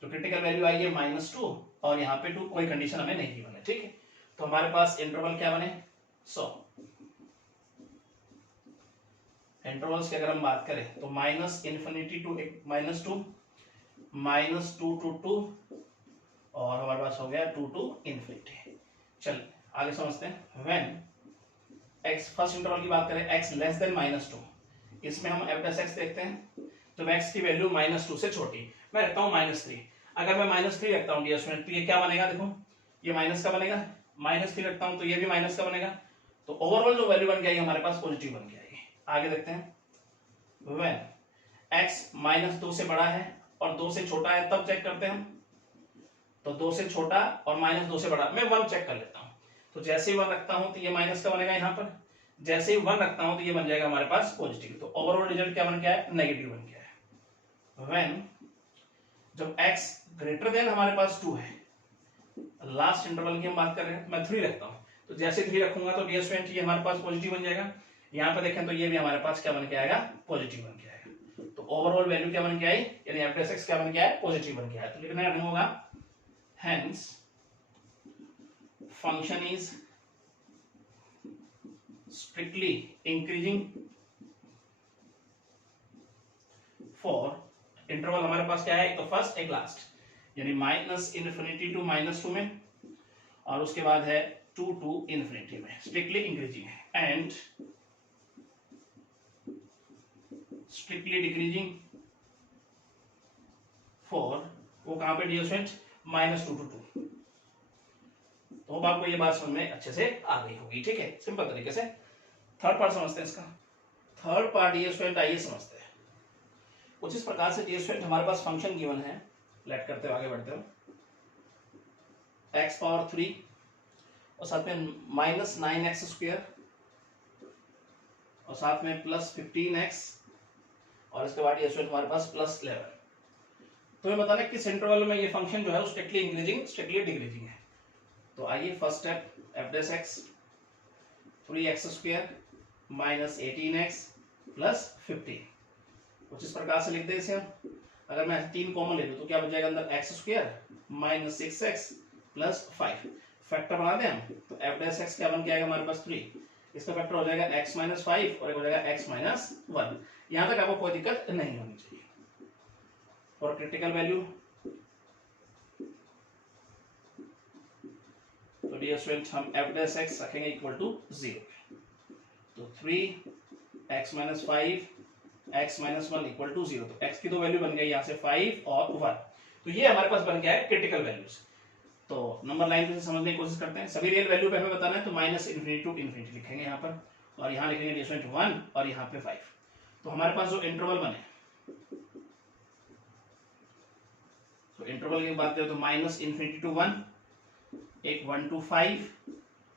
तो क्रिटिकल वैल्यू आई है -2 और यहाँ पे 2 कोई कंडीशन हमें नहीं गिवन है, ठीक है। तो हमारे पास इंटरवल क्या बने 100। इंटरवल्स की अगर हम बात करें तो माइनस इन्फिनिटी टू -2 -2 टू 2 और हमारे पास हो गया 2 टू इन्फिनिटी। चलिए आगे समझते हैं। व्हेन x फर्स्ट इंटरवल की बात करें x लेस देन -2, इसमें हम f(x) देखते हैं। जब x की वैल्यू -2 से छोटी, मैं रखता हूं -3। अगर मैं -3 रखता हूं डियर स्टूडेंट तो ये क्या बनेगा, देखो ये माइनस का बनेगा, -3 रखता हूं तो ये भी माइनस का बनेगा। तो ओवरऑल जो वैल्यू बन गई हमारे पास पॉजिटिव बन गई। आगे देखते हैं। व्हेन x -2 से बड़ा है और 2 से छोटा है तब चेक करते हैं हम। तो 2 से छोटा और -2 से बड़ा, मैं 1 चेक कर लेता हूं। तो जैसे ही 1 रखता हूं तो ये माइनस का बनेगा यहाँ पर, जैसे ही 1 रखता हूं तो ये बन जाएगा हमारे पास पॉजिटिव। तो ओवरऑल रिजल्ट क्या बन गया है, नेगेटिव बन गया है। व्हेन जब x ग्रेटर देन हमारे पास 2 है, लास्ट इंटरवल की हम बात कर रहे हैं, मैं 3 रखता हूं। तो जैसे 3 रखूंगा तो डियर स्टूडेंट ये हमारे पास पॉजिटिव बन जाएगा। यहाँ पे देखें तो ये भी हमारे पास क्या बन के आएगा, पॉजिटिव बन के आएगा। तो ओवरऑल वैल्यू क्या बन के आई, यानी f(x) क्या बन के आया, पॉजिटिव बन के आया। तो लिखना नहीं होगा hence function is strictly increasing for interval हमारे पास क्या है, एक तो फर्स्ट एक लास्ट, यानी -इन्फिनिटी टू -2 में और उसके बाद है 2 टू इन्फिनिटी में स्ट्रिक्टली इंक्रीजिंग है, एंड स्ट्रिक्टली डिक्रीजिंग फॉर, वो कहां पे डियर स्टूडेंट, -2 टू 2। तो अब आपको ये बात समझ में अच्छे से आ गई होगी, ठीक है, सिंपल तरीके से। थर्ड पार्ट समझते हैं इसका। थर्ड पार्ट डियर स्टूडेंट आइए समझते हैं। कुछ इस प्रकार से डियर स्टूडेंट हमारे पास फंक्शन गिवन है, लेट करते हो आगे बढ़ते हो, x⁴ और साथ में -9x² और साथ में +15x और इसके बाद ये स्टूडेंट हमारे पास +11। तो ये बताना किस इंटरवल में ये फंक्शन जो है स्ट्रिक्टली इंक्रीजिंग स्ट्रिक्टली डिक्रीजिंग है। तो आइए first step f(x) 3x² -18x +15, कुछ इस प्रकार से लिख दे इसे हम। अगर मैं 3 कॉमन ले लूं तो क्या बच जाएगा अंदर, x² -6x +5। फैक्टर बना दें हम तो f(x) क्या बन के आएगा हमारे पास 3, इसका फैक्टर हो जाएगा x - 5 और एक हो जाएगा x - 1। यहां तक आपको कोई दिक्कत नहीं होनी चाहिए। और क्रिटिकल वैल्यू तो डियर स्टूडेंट हम f(x) रखेंगे इक्वल टू 0। तो 3x - 5 x - 1 इक्वल टू 0। तो x की दो वैल्यू बन गई यहाँ से 5 और 1। तो ये हमारे पास बन गया है क्रिटिकल वैल्यूज। तो नंबर लाइन पे समझने की कोशिश करते हैं। सभी रियल वैल्यू पे हमें बताना है तो -इन्फिनिटी टू इन्फिनिटी लिखेंगे यहाँ पर, और यहाँ लिखेंगे डियर स्टूडेंट 1 और यहाँ पे 5। तो हमारे पास जो इंटरवल बने, तो इंटरवल की बात करें तो -इन्फिनिटी टू 1, एक 1 टू 5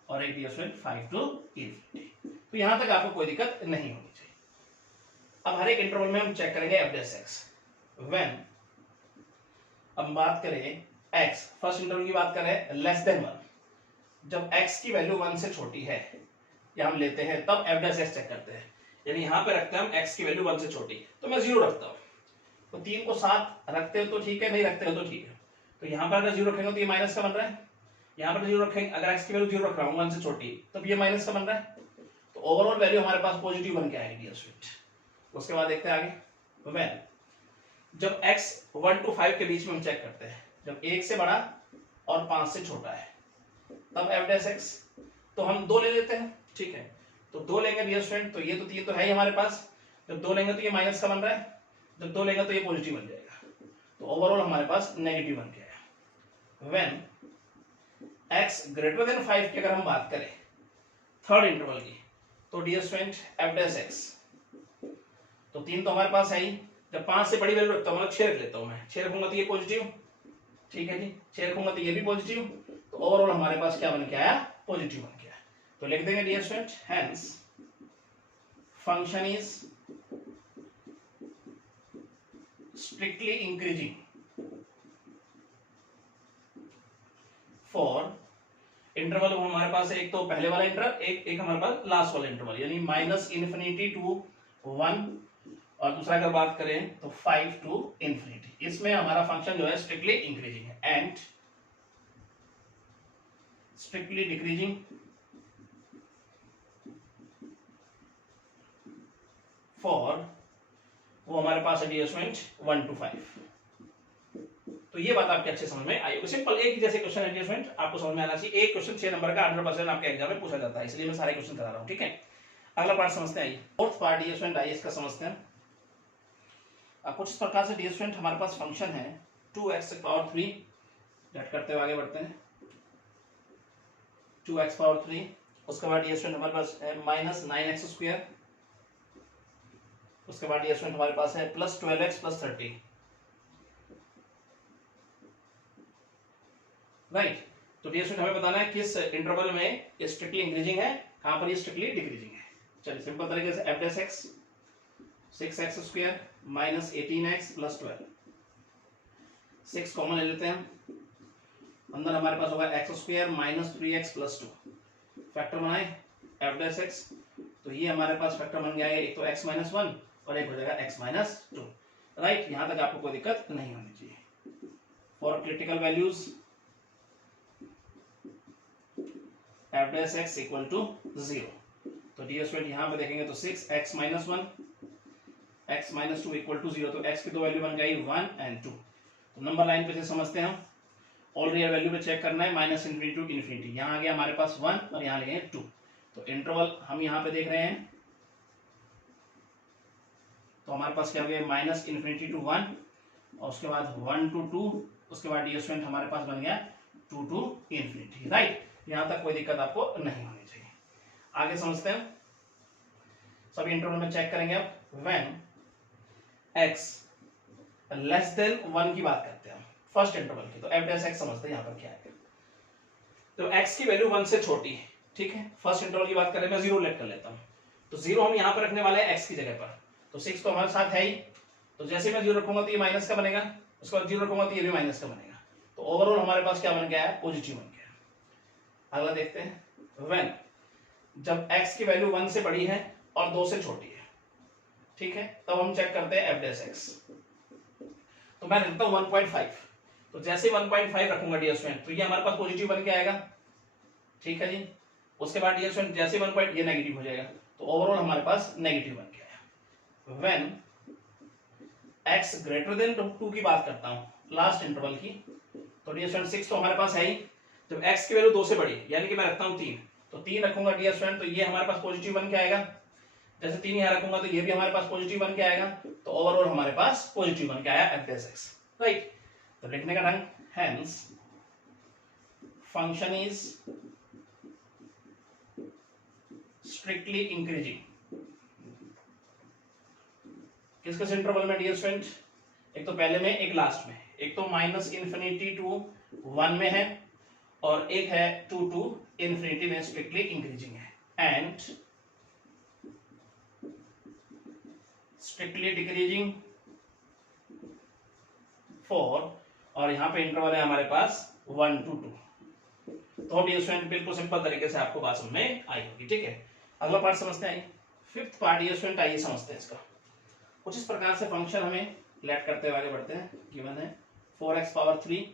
और एक डियर स्टूडेंट 5 टू इन्फिनिटी। तो यहां तक आपको कोई दिक्कत नहीं होनी चाहिए। अब हर एक इंटरवल में हम चेक करेंगे f(x) व्हेन, अब बात करें x फर्स्ट इंटरवल की बात करें लेस देन 1, जब x की वैल्यू 1 से छोटी है या हम लेते हैं तब f(x) चेक करते हैं। यानी यहां पे रखते हैं हम x की वैल्यू 1 से छोटी, तो मैं 0 रखता हूं। तो 3 को 7 रखते हो तो ठीक है, नहीं रखते हो तो ठीक है। तो यहां पर अगर 0 रखेंगे तो ये माइनस का बन रहा है, यहां पर 0 रखेंगे, अगर x की वैल्यू 0 रख रहा हूं 1 से छोटी तब ये माइनस का बन रहा है। तो ओवरऑल वैल्यू हमारे पास पॉजिटिव बन के आएगी डियर स्टूडेंट। उसके बाद देखते हैं आगे। व्हेन जब x 1 टू 5 के बीच में हम चेक करते हैं, जब 1 से बड़ा और 5 से छोटा है तब f(x) तो हम 2 ले लेते हैं, ठीक है। तो 2 लेंगे डियर स्टूडेंट, तो ये तो 3 तो है ही हमारे पास, जब 2 लेंगे तो ये माइनस का बन रहा है, जब 2 लेंगे तो ये पॉजिटिव बन जाएगा। तो ओवरऑल हमारे पास नेगेटिव बन गया है। व्हेन x ग्रेटर देन 5 की अगर हम बात करें थर्ड इंटरवल की, तो डियर स्टूडेंट f(x) तो 3 तो हमारे पास है ही, जब 5 से बड़ी वैल्यू रखता हूं, मतलब 6 रख लेता हूं मैं, 6 रखूंगा तो ये पॉजिटिव, ठीक है जी, 6 रखूंगा तो ये भी पॉजिटिव। तो ओवरऑल हमारे पास क्या बन के आया, पॉजिटिव बन गया। तो लिख देंगे dear student hence function is strictly increasing for interval हमारे पास एक तो पहले वाला इंटरवल, एक हमारे पास लास्ट वाला इंटरवल, यानी -∞ to 1, और दूसरा अगर बात करें तो 5 to ∞। इसमें हमारा फंक्शन जो है स्ट्रिक्टली इंक्रीजिंग है एंड स्ट्रिक्टली डिक्रीजिंग फॉर, वो हमारे पास है डियर स्टूडेंट 1 to 5। तो ये बात आपके अच्छे समझ में आई होगी। सिंपल एक ही जैसे क्वेश्चन है डियर स्टूडेंट, आपको समझ में आना चाहिए। एक क्वेश्चन 6 नंबर का 100% आपके एग्जाम में पूछा जाता है, इसलिए मैं सारे क्वेश्चन करा रहा हूं, ठीक है। अगला पार्ट समझते हैं, फोर्थ पार्ट डियर स्टूडेंट आइए इसका समझते हैं। कुछ इस प्रकार से डियर स्टूडेंट हमारे पास फंक्शन है 2x⁻3, लेट करते हुए आगे बढ़ते हैं। 2x⁻3, उसके बाद डियर स्टूडेंट हमारे पास है -9x², उसके बाद डियर स्टूडेंट हमारे पास है +12x + 30, राइट। तो डियर स्टूडेंट हमें बताना है किस इंटरवल में ये स्ट्रिक्टली इंक्रीजिंग है, कहां पर ये स्ट्रिक्टली डिक्रीजिंग है। चलिए सिंपल तरीके से f' 6x² -18x + 12, 6 कॉमन ले लेते हैं, अंदर हमारे पास होगा x² -3x + 2, फैक्टर बनाए f', तो ये हमारे पास फैक्टर बन गया है, एक तो x - 1 और एक हो जाएगा x - 2, राइट। यहां तक आपको कोई दिक्कत नहीं होनी चाहिए। फॉर क्रिटिकल वैल्यूज f' = 0, तो डियर स्टूडेंट यहां पे देखेंगे तो 6x - 1 x - 2 = 0, तो x की दो वैल्यू बन गई 1 और 2। तो नंबर लाइन पे से समझते हैं हम, ऑल रियल वैल्यू पे चेक करना है, -∞ to ∞, यहाँ आ गया हमारे पास 1 और यहाँ लगे 2, तो इंटरवल हम यहाँ पे देख रहे हैं, तो हमारे पास क्या हो गया -∞ to 1, और उसके बाद 1 to 2, उसके बाद डियर स्टूडेंट हमारे पास बन गया 2 to ∞, राइट। यहाँ तक कोई दिक्कत आपको नहीं होनी चाहिए। आगे समझते हैं, सभी इंटरवल में चेक करेंगे अब। व्हेन x < 1 की बात करते हैं फर्स्ट इंटरवल की, तो f' समझते हैं यहाँ पर क्या है। तो x की वैल्यू 1 से छोटी है, ठीक है। फर्स्ट इंटरवल की बात करें, मैं 0 लेट कर लेता हूँ, तो 0 हम यहाँ पर रखने वाले हैं x की जगह पर, तो 6 तो हमारे साथ है ही, तो जैसे मैं 0 रखूंगा तो ये माइनस का बनेगा, उसके बाद 0 रखूंगा तो ये भी माइनस का बनेगा, तो ओवरऑल हमारे पास क्या बन गया है, पॉजिटिव बन गया। अगला देखते हैं, व्हेन जब x की वैल्यू 1 से बड़ी है और 2 से छोटी है, ठीक है, तब हम चेक करते हैं f'। तो मैं रखता हूं 1.5, तो जैसे 1.5 रखूंगा डियर स्टूडेंट, तो ये हमारे पास पॉजिटिव बन के आएगा, ठीक है जी। उसके बाद डियर स्टूडेंट जैसे 1 ये नेगेटिव हो जाएगा, तो ओवरऑल हमारे पास नेगेटिव बन के आया। व्हेन x > 2 की बात करता हूं लास्ट इंटरवल की, तो डियर स्टूडेंट 6 तो हमारे पास है ही, जब x की वैल्यू 2 से बड़ी, यानी कि मैं रखता हूं 3, तो 3 रखूंगा डियर स्टूडेंट, तो ये हमारे पास पॉजिटिव बन के आएगा। जैसे 3 यहां रखूंगा तो ये भी हमारे पास पॉजिटिव बन के आएगा, तो ओवरऑल हमारे पास पॉजिटिव बन के आया f', राइट। तो लिखने का ढंग, hence function is strictly increasing, किस इंटरवल में डियर स्टूडेंट, एक तो पहले में एक लास्ट में, एक तो -∞ to 1 में है और एक है 2 to ∞ में स्ट्रिक्टली इंक्रीजिंग है, एंड स्ट्रिक्टली डिक्रीजिंग फॉर, और यहां पे इंटरवल है हमारे पास 1 to 2। तो डियर स्टूडेंट बिल्कुल सिंपल तरीके से आपको बात समझ में आई होगी, ठीक है। अगला पार्ट समझते हैं, फिफ्थ पार्ट डियर स्टूडेंट आइए समझते हैं इसका। कुछ इस प्रकार से फंक्शन हमें लेट करते हुए आगे बढ़ते हैं, गिवन है 4x⁻3,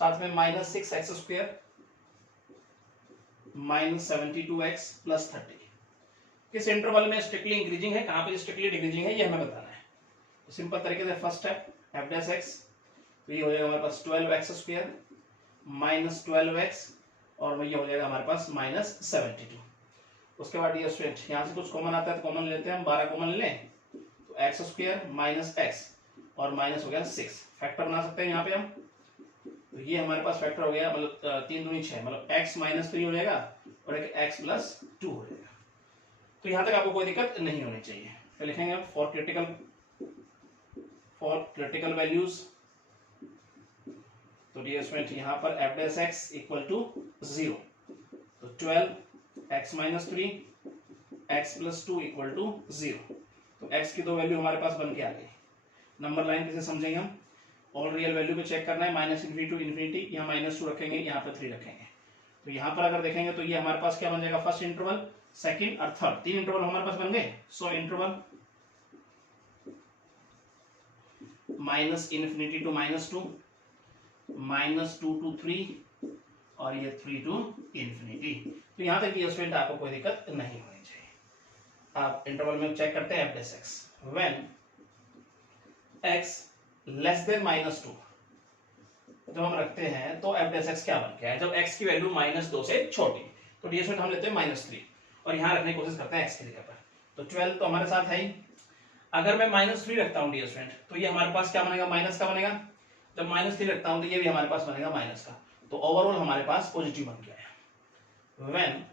साथ में -6x² -72x + 30, किस इंटरवल में स्ट्रिक्टली इंक्रीजिंग है, कहां पे स्ट्रिक्टली डिक्रीजिंग है, ये हमें बताना है। तो सिंपल तरीके से फर्स्ट स्टेप f', तो ये हो जाएगा हमारे पास 12x² -12x, और ये हो जाएगा हमारे पास -72। उसके बाद ये स्टूडेंट यहाँ से कुछ कॉमन आता है तो कॉमन लेते हैं हम, 12 कॉमन लें, तो x² - x और माइनस हो गया 6, फैक्टर बना सकते हैं यहाँ पे हम, तो ये हमारे पास फैक्टर हो गया, मतलब 3 दूनी 6, मतलब x - 3 हो जाएगा और एक x + 2 हो जाएगा। तो यहाँ तक आपको कोई दिक्कत नहीं होनी चाहिए। फिर लिखेंगे फॉर क्रिटिकल वैल्यूज, तो डियर स्टूडेंट यहाँ पर f' = 0, तो 12x - 3 x plus 2 equal to 0। तो x की दो वैल्यू हमारे पास बन के आ गई। नंबर लाइन कैसे समझेंगे हम? ऑल रियल वैल्यू पे चेक करना है, माइनस इन्फिनिटी टू इन्फिनिटी, यहाँ -2 रखेंगे, यहाँ पे 3 रखेंगे। तो यहाँ पर अगर देखेंगे तो ये हमारे पास क्या बन जाएगा, फर्स्ट इंटरवल, सेकंड और थर्ड, 3 इंटरवल हमारे पास बन गए। So interval minus infinity to -2, -2 to 3 और ये 3 टू इन्फिनिटी। तो यहाँ तक स्टूडेंट आपको कोई दिक्कत नहीं होनी चाहिए। आप इंटरवल में चेक करते हैं f x when x less then -2 जब हम रखते हैं तो f x क्या बन गया है, जब x की वैल्यू -2 से छोटी। तो डी स्टूडेंट हम लेते हैं -3 और यहाँ रखने की कोशिश करते हैं x की जगह पर। तो 12 तो हमारे साथ है ही। अगर मैं -3 रखता हूँ डी स्टूडेंट तो ये हमारे पास क्या बनेगा, माइनस का बनेगा। जब -3 रखता हूँ तो ये भी हमारे पास बनेगा माइनस का। तो ओवरऑल हमारे पास पॉजिटिव बन गया है। व्हेन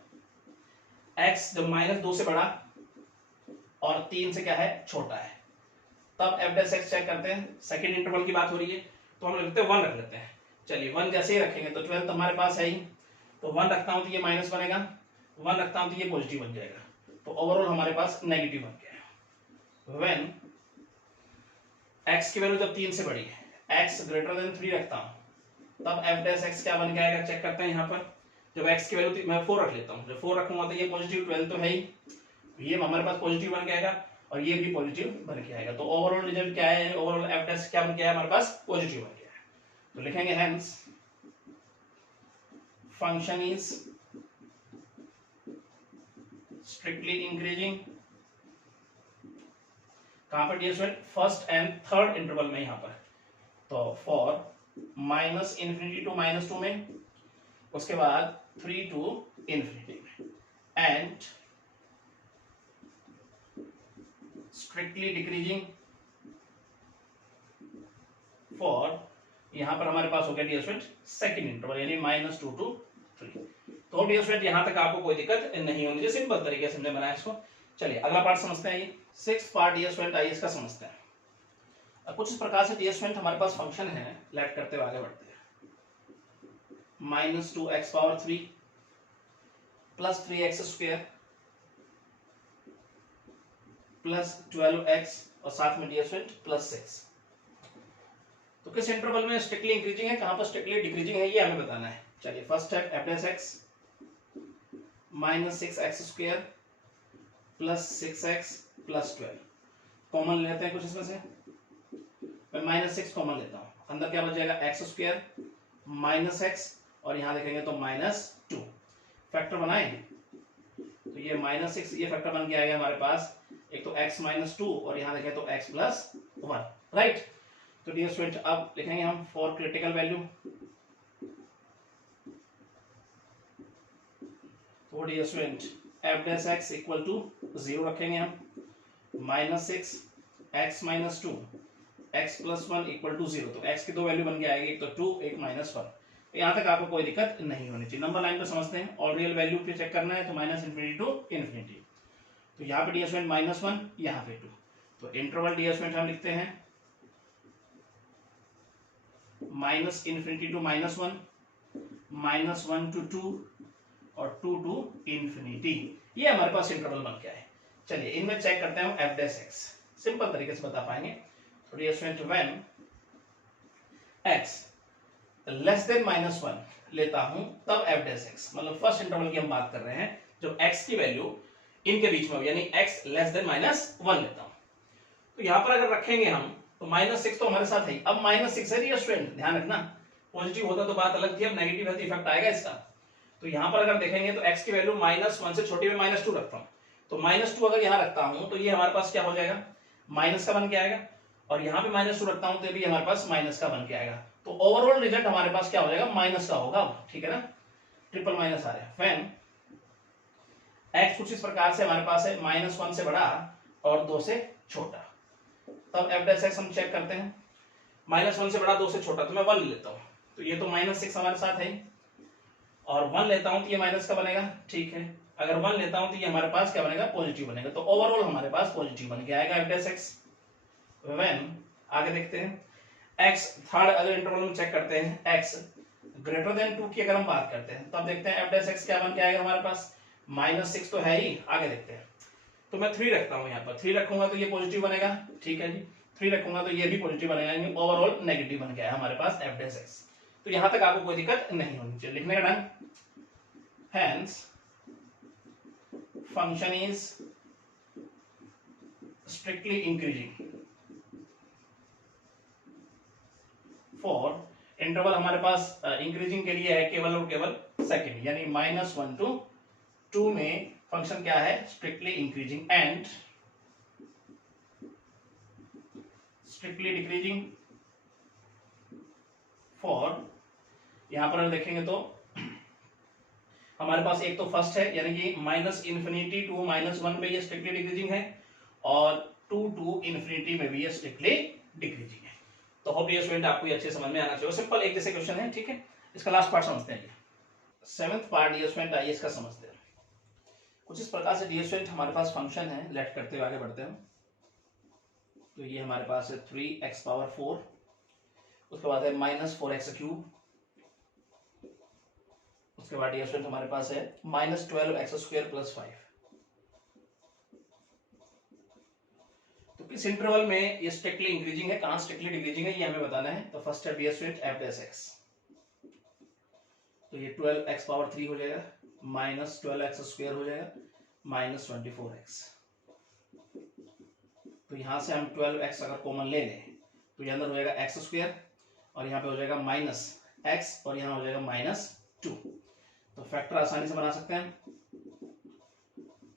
x जब -2 से बड़ा और 3 से क्या है, छोटा है, तब f x चेक करते हैं। सेकंड इंटरवल की बात हो रही है तो हम रखते हैं 1 रख लेते हैं। चलिए 1 जैसे ही रखेंगे तो 12 तो हमारे पास है ही। तो 1 रखता हूं तो ये माइनस बनेगा, 1 रखता हूं तो ये पॉजिटिव बन जाएगा। तो ओवरऑल हमारे पास नेगेटिव बन गया है। व्हेन x की वैल्यू जब 3 से बड़ी है, x ग्रेटर देन 3 रखता हूं तब f x क्या बन जाएगा, चेक करते हैं। यहाँ पर जब x की वैल्यू मैं 4 रख लेता हूँ, जब 4 रखूंगा तो ये पॉजिटिव, 12 तो है ही, ये हमारे पास पॉजिटिव बन जाएगा और ये भी पॉजिटिव बन के आएगा। तो ओवरऑल रिजल्ट क्या है, ओवरऑल f टेस्ट क्या बन गया है, हमारे पास पॉजिटिव बन गया है। तो लिखेंगे hence function is strictly increasing. कहां पर dear student, first and third interval में, यहां पर। तो फॉर माइनस इन्फिनिटी टू -2 में, उसके बाद 3 टू इन्फिनिटी में, एंड स्ट्रिक्टली डिक्रीजिंग फॉर, यहां पर हमारे पास हो गया डियर स्टूडेंट सेकंड इंटरवल, यानी -2 टू 3। तो डियर स्टूडेंट यहां तक आपको कोई दिक्कत नहीं होनी चाहिए, सिंपल तरीके से हमने बनाया इसको। चलिए अगला पार्ट समझते हैं। ये 6th पार्ट डियर स्टूडेंट आइए इसका समझते हैं। अब कुछ इस प्रकार से डियर स्टूडेंट हमारे पास फंक्शन है, लेट करते हुए आगे बढ़ते हैं। -2x⁻³ plus 3x² plus 12x और साथ में डियर स्टूडेंट प्लस 6। तो किस इंटरवल में स्ट्रिक्टली इंक्रीजिंग है, कहां पर स्ट्रिक्टली डिक्रीजिंग है, ये हमें बताना है। चलिए first step f x -6x² plus 6x plus 12 common लेते हैं कुछ इसमें से। मैं -6 कॉमन लेता हूं, अंदर क्या बच जाएगा, x² माइनस x और यहां देखेंगे तो -2 फैक्टर बनाए तो ये -6 ये फैक्टर बन के आएगा हमारे पास। एक तो x -2 और यहां देखें तो x प्लस 1, राइट। तो डियर स्टूडेंट अब लिखेंगे हम फॉर क्रिटिकल वैल्यू, तो dear student f x equal to 0 रखेंगे हम, -6 x -2 x plus 1 equal to 0। तो x की दो वैल्यू बन के आएगी, एक तो 2 एक -1। तो यहाँ तक आपको कोई दिक्कत नहीं होनी चाहिए। नंबर लाइन पे समझते हैं, और रियल वैल्यू पे चेक करना है तो -इन्फिनिटी टू इन्फिनिटी। तो यहाँ पे डियर स्टूडेंट -1, यहाँ पे 2। तो इंटरवल डियर स्टूडेंट हम लिखते हैं -इन्फिनिटी टू -1, -1 टू 2 और 2 टू इन्फिनिटी। ये हमारे पास इंटरवल बन गया है। चलिए इनमें चेक करते हैं f x, सिंपल तरीके से बता पाएंगे। तो dear student when x less than -1 लेता हूं तब f x, मतलब फर्स्ट इंटरवल की हम बात कर रहे हैं जब x की वैल्यू इनके बीच में हो, यानी x लेस देन -1 लेता हूं। तो यहां पर अगर रखेंगे हम तो -6 तो हमारे साथ है, अब -6 है डियर स्टूडेंट, ध्यान रखना। पॉजिटिव होता तो बात अलग थी, अब नेगेटिव है इफेक्ट आएगा इसका। तो यहां पर अगर देखेंगे तो x की वैल्यू -1 से छोटी में -2 रखता हूं। तो -2 अगर यहां रखता हूं तो ये हमारे पास क्या हो जाएगा, माइनस का बन के आएगा, और यहां पे -2 रखता हूं तो भी हमारे पास माइनस का बन के आएगा। तो ओवरऑल रिजल्ट हमारे पास क्या हो जाएगा, माइनस का होगा, ठीक है ना, ट्रिपल माइनस आ रहा है। व्हेन x कुछ इस प्रकार से हमारे पास है, -1 से बड़ा और 2 से छोटा, तब f x हम चेक करते हैं। -1 से बड़ा 2 से छोटा, तो मैं 1 लेता हूं, तो ये तो -6 हमारे साथ है, और 1 लेता हूं तो ये माइनस का बनेगा, ठीक है। अगर 1 लेता हूं तो ये हमारे पास क्या बनेगा, पॉजिटिव बनेगा। तो ओवरऑल हमारे पास पॉजिटिव बन के आएगा f x। व्हेन आगे देखते हैं x थर्ड अगर इंटरवल में चेक करते हैं, x ग्रेटर देन 2 की अगर हम बात करते हैं तब देखते हैं f x क्या बन के आएगा हमारे पास, -6 तो है ही। आगे देखते हैं तो मैं 3 रखता हूं यहाँ पर, 3 रखूंगा तो ये पॉजिटिव बनेगा, ठीक है जी, 3 रखूंगा तो ये भी पॉजिटिव बनेगा, यानी ओवरऑल नेगेटिव बन गया है हमारे पास f डैश x। तो यहां तक आपको कोई दिक्कत नहीं होनी चाहिए, लिखने का done. Hence function is strictly increasing for interval हमारे पास इंक्रीजिंग के लिए है केवल और केवल सेकंड, यानी -1 to 2 में फंक्शन क्या है, strictly increasing and strictly decreasing for, यहां पर देखेंगे तो हमारे पास एक तो फर्स्ट है, यानी कि -∞ टू -1 पे ये स्ट्रिक्टली डिक्रीजिंग है, और 2 to ∞ में भी ये स्ट्रिक्टली डिक्रीजिंग है। तो होप ये स्टूडेंट आपको ये अच्छे समझ में आना चाहिए, सिंपल एक जैसे क्वेश्चन है, ठीक है। इसका लास्ट पार्ट समझते हैं, 7th पार्ट डियर स्टूडेंट आइए इसका समझते हैं। कुछ इस प्रकार से डियर स्टूडेंट हमारे पास फंक्शन है, लेट करते हुए आगे बढ़ते हैं। तो ये हमारे पास है 3x⁴, उसके बाद है -4x³, उसके बाद डियर स्टूडेंट हमारे पास है -12x² + 5। तो किस इंटरवल में ये स्ट्रिक्टली इंक्रीजिंग है, कहां स्ट्रिक्टली डिक्रीजिंग है, ये हमें बताना है। तो फर्स्ट है dear student f dash x, तो ये 12x⁴ हो जाएगा, -12x² हो जाएगा, -24x। तो यहां से हम 12x अगर कॉमन ले लें तो ये अंदर हो जाएगा x² और यहाँ पे हो जाएगा -x और यहाँ हो जाएगा -2। तो फैक्टर आसानी से बना सकते हैं।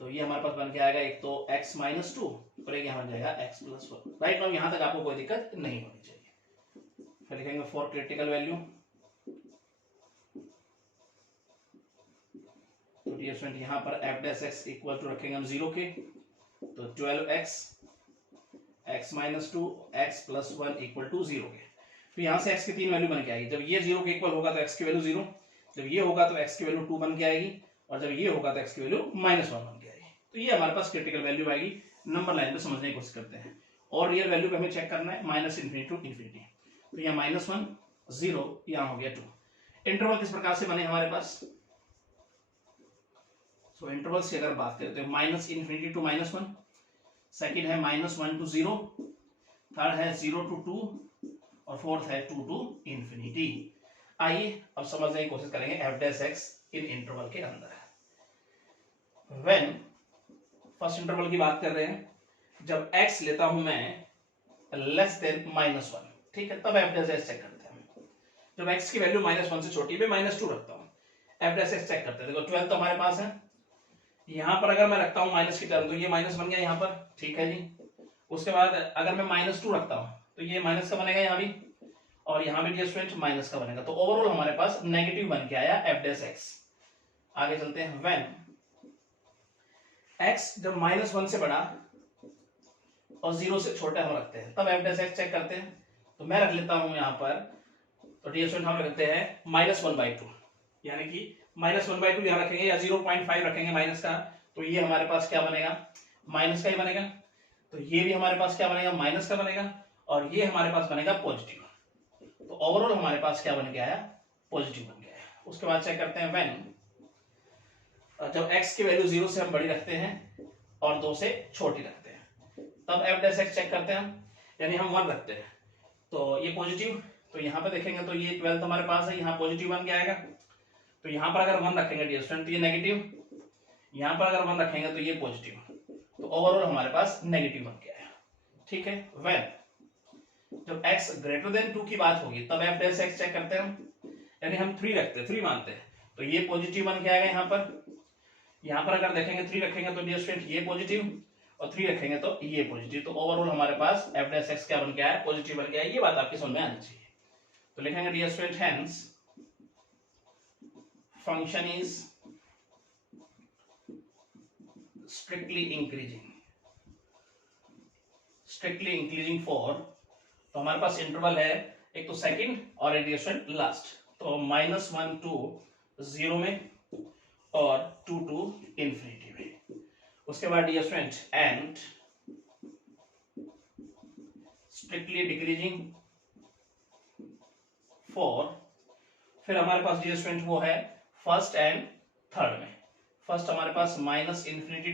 तो ये हमारे पास बन के आएगा, एक तो x -2 और एक यहाँ बन जाएगा x + 1। राइट नाउ यहाँ तक आपको कोई दिक्कत नहीं होनी चाहिए। फिर लिखेंगे फॉर क्रिटिकल वैल्यू, तो डियर स्टूडेंट यहाँ पर f dash x equal to रखेंगे हम 0 के, तो 12x x -2 x + 1 equal to 0 के। तो यहाँ से x की 3 वैल्यू बन के आएगी। जब ये 0 के इक्वल होगा तो x की वैल्यू 0, जब ये होगा तो x की वैल्यू 2 बन के आएगी, और जब ये होगा तो x की वैल्यू -1 बन के आएगी। तो ये हमारे पास क्रिटिकल वैल्यू आएगी। नंबर लाइन पे समझने की कोशिश करते हैं, और रियल वैल्यू पे हमें चेक करना है -∞ टू ∞। तो यहाँ -1 0, यहाँ हो गया 2। इंटरवल किस प्रकार से बने हमारे पास, तो इंटरवल से अगर बात करते हैं -∞ टू -1, सेकंड है -1 टू 0, थर्ड है 0 to 2, और फोर्थ है 2 to ∞। आइए अब समझने की कोशिश करेंगे f डैश x इन इंटरवल के अंदर। व्हेन फर्स्ट इंटरवल की बात कर रहे हैं, जब x लेता हूं मैं लेस देन -1, ठीक है, तब f डैश x चेक करते हैं। जब x की वैल्यू -1 से छोटी पे -2 रखता हूं, f डैश x चेक करते हैं। देखो 12 तो हमारे पास है, यहां पर अगर मैं रखता हूं माइनस की टर्म तो ये माइनस बन गया यहाँ पर, ठीक है जी। उसके बाद अगर मैं -2 रखता हूं तो ये माइनस का बनेगा यहाँ भी, और यहाँ भी डियर स्टूडेंट माइनस का बनेगा। तो ओवरऑल हमारे पास नेगेटिव बन के आया f डैश x। आगे चलते हैं, व्हेन x जब -1 से बड़ा और 0 से छोटा हम रखते हैं, तब f डैश x चेक करते हैं। तो मैं रख लेता हूं यहाँ पर, तो डियर स्टूडेंट हम रखते हैं -1/2, यानी कि -1/2 यहाँ रखेंगे, या 0.5 रखेंगे माइनस का, तो ये हमारे पास क्या बनेगा, माइनस का ही बनेगा। तो ये भी हमारे पास क्या बनेगा, माइनस का बनेगा, और ये हमारे पास बनेगा पॉजिटिव। तो ओवरऑल हमारे पास क्या बन के आया, पॉजिटिव बन गया है। उसके बाद चेक करते हैं व्हेन, जब x की वैल्यू 0 से हम बड़ी रखते हैं और 2 से छोटी रखते हैं, तब f डैश x चेक करते हैं, यानी हम 1 रखते हैं तो ये पॉजिटिव। तो यहाँ पे देखेंगे तो ये 12 हमारे पास है, यहाँ पॉजिटिव बन के आएगा। तो यहाँ पर अगर 1 रखेंगे डियर स्टूडेंट तो ये नेगेटिव, यहाँ पर अगर 1 रखेंगे तो ये पॉजिटिव। तो ओवरऑल हमारे पास नेगेटिव बन के आया, ठीक है। व्हेन जब x ग्रेटर देन 2 की बात होगी, तब f डैश x चेक करते हैं हम, यानी हम 3 रखते हैं, 3 मानते हैं, तो ये पॉजिटिव बन के आएगा यहाँ पर। यहाँ पर अगर देखेंगे 3 रखेंगे तो डियर स्टूडेंट ये पॉजिटिव, और 3 रखेंगे तो ये पॉजिटिव। तो ओवरऑल हमारे पास f डैश x क्या बन के आया, पॉजिटिव बन के आया। ये बात आपकी समझ में आनी चाहिए। तो लिखेंगे dear student, hence function is strictly increasing for, तो हमारे पास इंटरवल है एक तो सेकंड और एक डियर स्टूडेंट लास्ट। तो -1 टू 0 में और 2 to ∞ में। उसके बाद dear student and strictly decreasing for, फिर हमारे पास डियर स्टूडेंट वो है फर्स्ट एंड थर्ड में। फर्स्ट हमारे पास -∞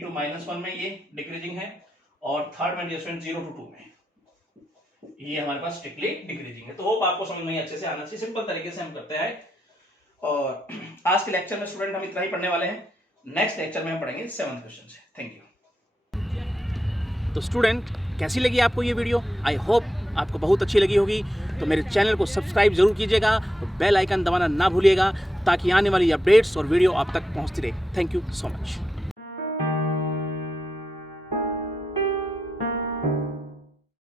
to -1 में ये डिक्रीजिंग है, और थर्ड में डियर स्टूडेंट 0 to 2 में ये हमारे पास स्ट्रिक्टली डिक्रीजिंग है। तो होप आपको समझ में अच्छे से आना चाहिए, सिंपल तरीके से हम करते हैं। और आज के लेक्चर में स्टूडेंट हम इतना ही पढ़ने वाले हैं, नेक्स्ट लेक्चर में हम पढ़ेंगे 7th क्वेश्चन से। Thank you. तो स्टूडेंट कैसी लगी आपको ये वीडियो? आई होप आपको बहुत अच्छी लगी होगी। तो मेरे चैनल को सब्सक्राइब जरूर कीजिएगा और बेल आइकन दबाना ना भूलिएगा, ताकि आने वाली अपडेट्स और वीडियो आप तक पहुंचती रहे। Thank you so much.